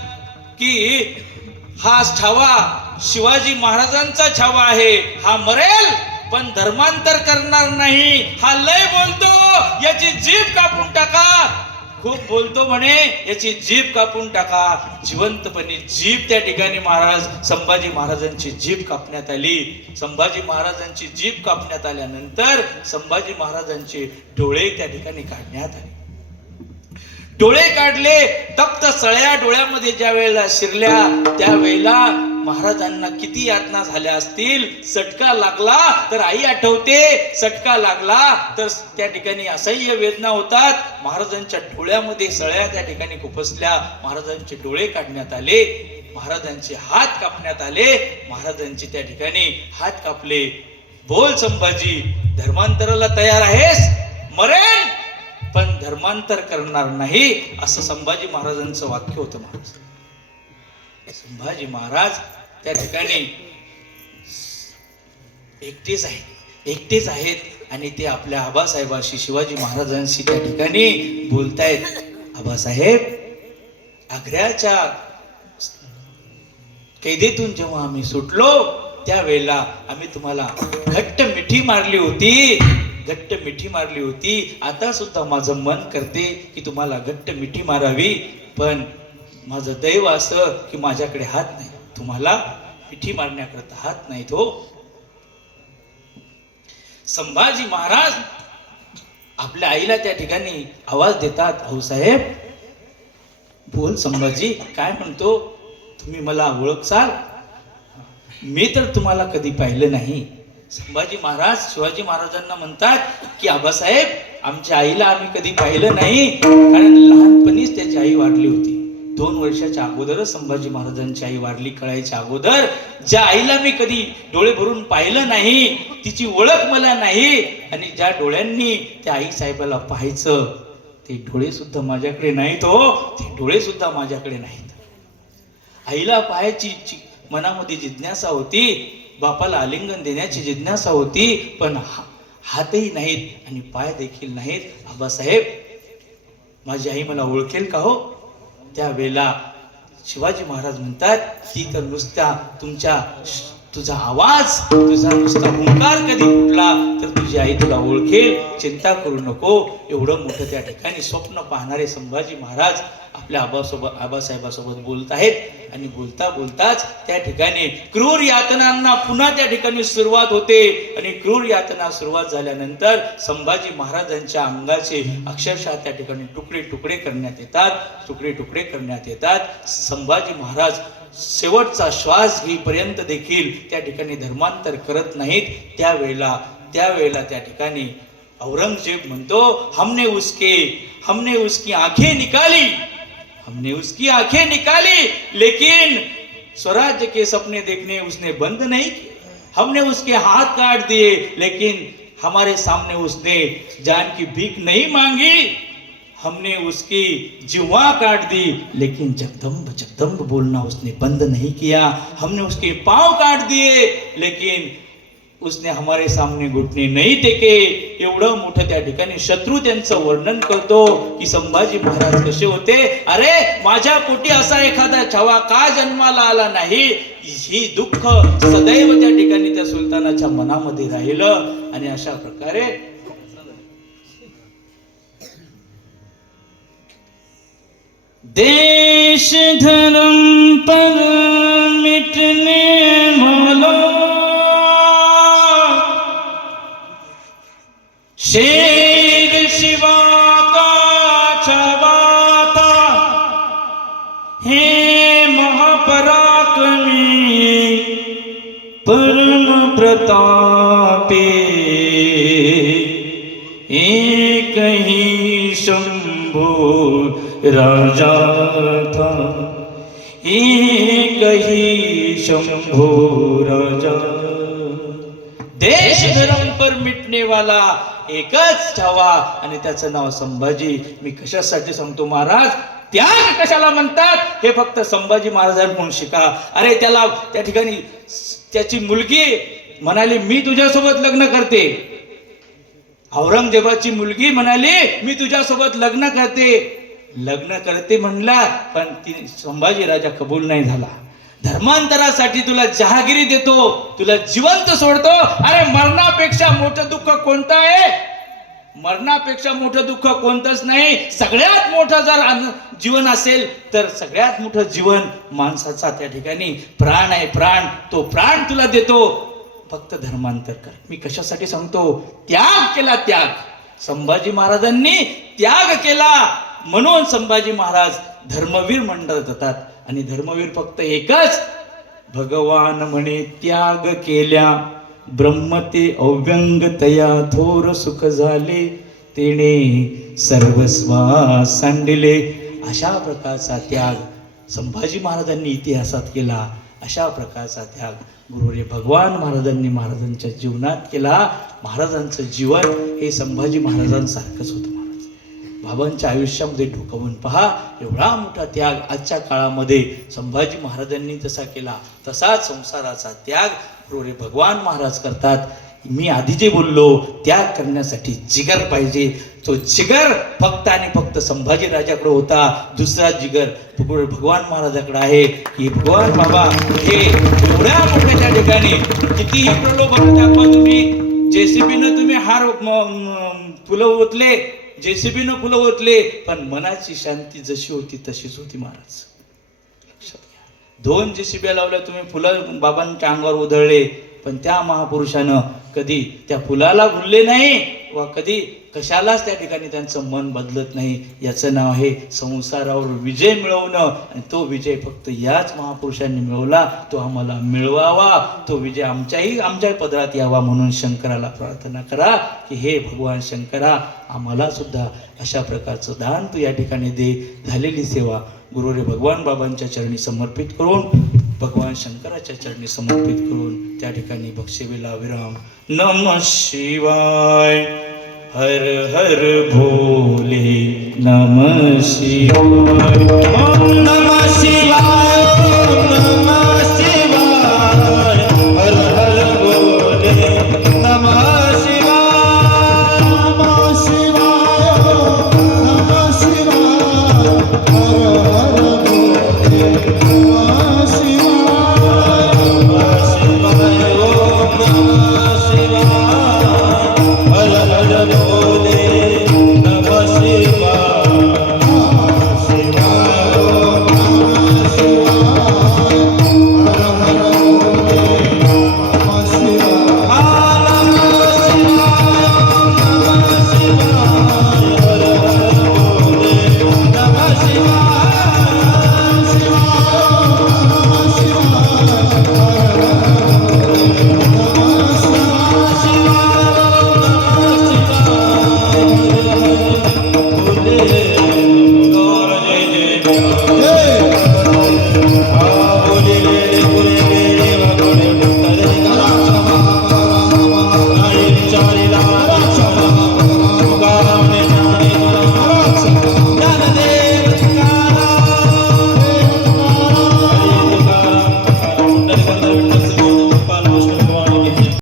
की हा छावा शिवाजी महाराजांचा छावा आहे, हा मरेल पण धर्मांतर करणार नाही. हा लय बोलतो, याची जीभ कापून टाका. खूप बोलतो म्हणे, याची जीभ कापून टाका. जिवंतपणे जीभ त्या ठिकाणी महाराज संभाजी महाराजांची जीभ कापण्यात आली. संभाजी महाराजांची जीभ कापण्यात आल्यानंतर संभाजी महाराजांचे डोळे त्या ठिकाणी काढण्यात आले. डोळे काढले. तप्त सळ्या डोळ्यामध्ये ज्या वेळेला शिरल्या त्यावेळेला महाराजांना किती यातना झाल्या असतील. सटका लागला तर आई आठवते, सटका लागला तर त्या ठिकाणी असह्य वेदना होतात. महाराजांच्या डोळ्यामध्ये सळ्या त्या ठिकाणी खुपसल्या. महाराजांचे डोळे काढण्यात आले, महाराजांचे हात कापण्यात आले. महाराजांचे त्या ठिकाणी हात कापले. बोल संभाजी, धर्मांतराला तयार आहेस? मरेल पण धर्मांतर करणार नाही, असं संभाजी महाराजांचं वाक्य होतं. महाराज संभाजी महाराज त्या ठिकाणी एकटेच आहेत आणि ते आपल्या आबासाहेबांशी, शिवाजी महाराजांशी त्या ठिकाणी बोलतायत. आबासाहेब, आग्र्याच्या कैदेतून जेव्हा आम्ही सुटलो त्यावेळेला आम्ही तुम्हाला घट्ट मिठी मारली होती. आता सुद्धा माझं मन करते की तुम्हाला घट्ट मिठी मारावी, पण माझं दैव असं की माझ्याकडे हात नाही, तुम्हाला मिठी मारण्याकरता हात नाही. तो संभाजी महाराज आपल्या आईला त्या ठिकाणी आवाज देतात. भाऊसाहेब, बोल संभाजी, काय म्हणतो? तुम्ही मला ओळखसाल? मी तर तुम्हाला कधी पाहिलं नाही. संभाजी महाराज शिवाजी महाराजांना म्हणतात की आबासाहेब, आमच्या आईला आम्ही कधी पाहिलं नाही, कारण लहानपणीच त्याची आई वारली होती. 2 वर्षाच्या अगोदरच संभाजी महाराजांची आई वारली. कळायच्या अगोदर ज्या आईला मी कधी डोळे भरून पाहिलं नाही, तिची ओळख मला नाही, आणि ज्या डोळ्यांनी त्या आई साहेबाला पाहायचं ते डोळे सुद्धा माझ्याकडे नाहीत. ते डोळे सुद्धा माझ्याकडे नाहीत. आईला पाहायची मनामध्ये जिज्ञासा होती, बापाला आलिंगन देण्याची जिज्ञासा होती, पण हातही नाहीत आणि पाय देखील नाहीत. आबासाहेब, माझी आई मला ओळखेल का हो? त्यावेळेला शिवाजी महाराज म्हणतात, ती तर नुसत्या तुझा आवाज, तुझा नुसता हुंकार कधी फुटला तर तुझी आई तुला ओळखेल, चिंता करू नको. एवढं मोठं त्या ठिकाणी स्वप्न पाहणारे संभाजी महाराज आपल्या आबासाहेबासोबत बोलत आहेत आणि बोलताच त्या ठिकाणी क्रूर यातनांना पुन्हा त्या ठिकाणी सुरुवात होते. आणि क्रूर यातना सुरुवात झाल्यानंतर संभाजी महाराजांच्या अंगाचे अक्षरशः त्या ठिकाणी तुकडे तुकडे करण्यात येतात. संभाजी महाराज शेवटचा श्वास घेईपर्यंत देखील त्या ठिकाणी धर्मांतर करत नाहीत. त्यावेळेला त्या ठिकाणी औरंगजेब म्हणतो, हमने उसकी आंखें निकाली हमने उसकी आंखें निकाली, लेकिन स्वराज्य के सपने देखने उसने बंद नहीं किए। हमने उसके हाथ काट दिए, लेकिन हमारे सामने उसने जान की भीख नहीं मांगी। हमने उसकी जीवा काट दी, लेकिन जगदम्ब जगदम्ब बोलना उसने बंद नहीं किया। हमने उसके पांव काट दिए, लेकिन उसने हमारे सामने घुटणे नाही टेके। एवढं मोठं त्या ठिकाणी शत्रू त्यांचं वर्णन करतो की संभाजी महाराज कसे होते। अरे माझ्या पोटी असा एखादा छावा का जन्माला आला नाही, ही दुःख सदैव त्या ठिकाणी त्या सुलतानाच्या मनामध्ये राहिलं। आणि अशा प्रकारे देश धर्म पर मिटने वालों, शेर शिवा का छावा था, हे महापराक्रमी परम प्रतापे, एक ही शंभू राजा था, एक ही शंभू राजा। देश धर्म पर मिटणे वाला एकच छावा आणि त्याचं नाव संभाजी। मी कशासाठी सांगतो महाराज, त्याग कशाला म्हणतात हे फक्त संभाजी महाराजांकडून शिका। अरे त्याला त्या ठिकाणी त्याची मुलगी म्हणाली मी तुझ्यासोबत लग्न करते, औरंगजेबाची मुलगी म्हणाली मी तुझ्यासोबत लग्न करते म्हणला, पण ती संभाजी राजा कबूल नाही झाला। धर्मांतरासाठी तुला जहागिरी देतो, तुला जिवंत सोडतो। अरे मरणापेक्षा मोठं दुःख कोणतं आहे? मरणापेक्षा मोठं दुःख कोणतंच नाही। सगळ्यात मोठं जर जीवन असेल तर सगळ्यात मोठं जीवन माणसाचा त्या ठिकाणी प्राण आहे। प्राण, तो प्राण तुला देतो, फक्त धर्मांतर कर। मी कशासाठी सांगतो, त्याग केला, त्याग संभाजी महाराजांनी त्याग केला, म्हणून संभाजी महाराज धर्मवीर म्हणले जातात। आणि धर्मवीर फक्त एकच, भगवान म्हणे त्याग केल्या ब्रह्म ते अव्यंग तया थोर सुख झाले, तेने सर्वस्वा सांडिले। अशा प्रकारचा त्याग संभाजी महाराजांनी इतिहासात केला। अशा प्रकारचा त्याग गुरुरे भगवान महाराजांनी महाराजांच्या जीवनात केला। महाराजांचं जीवन हे संभाजी महाराजांसारखंच होतं। बाबांच्या आयुष्यामध्ये डोकावून पहा, एवढा मोठा त्याग आजच्या काळामध्ये संभाजी महाराजांनी जसा केला तसाच संसाराचा त्याग गुरुरे भगवान महाराज करतात। मी आधी जे बोललो, त्याग करण्यासाठी जिगर पाहिजे। तो जिगर फक्त आणि फक्त संभाजी राजाकडे होता, दुसरा जिगर गुरुरे भगवान महाराजाकडे आहे। की भगवान बाबा हे एवढ्या मोठ्या त्या ठिकाणी कितीही प्रलोभन दाखवा तुम्ही, जेसीबीनं तुम्ही हार फुलं ओतले, जेसीबीनं फुलं ओतले, पण मनाची शांती जशी होती तशीच होती महाराज। लक्षात घ्या, 2 जेसीबी लावल्या तुम्ही, फुलं बाबांच्या अंगावर उधळले, पण त्या महापुरुषानं कधी त्या फुलाला भुलले नाही व कधी कशालाच त्या ठिकाणी त्यांचं मन बदलत नाही। याचं नाव आहे संसारावर विजय मिळवणं। आणि तो विजय फक्त याच महापुरुषांनी मिळवला, तो आम्हाला मिळवावा, तो विजय आमच्याही पदरात यावा। म्हणून शंकराला प्रार्थना करा की हे भगवान शंकरा, आम्हाला सुद्धा अशा प्रकारचं दान तू या ठिकाणी दे। झालेली सेवा गुरुरे भगवान बाबांच्या चरणी समर्पित करून, भगवान शंकराच्या चरणी समर्पित करून त्या ठिकाणी बक्षेवेला विराम। नमः शिवाय, हर हर भोले, नमः शिवाय, नमः शिवाय।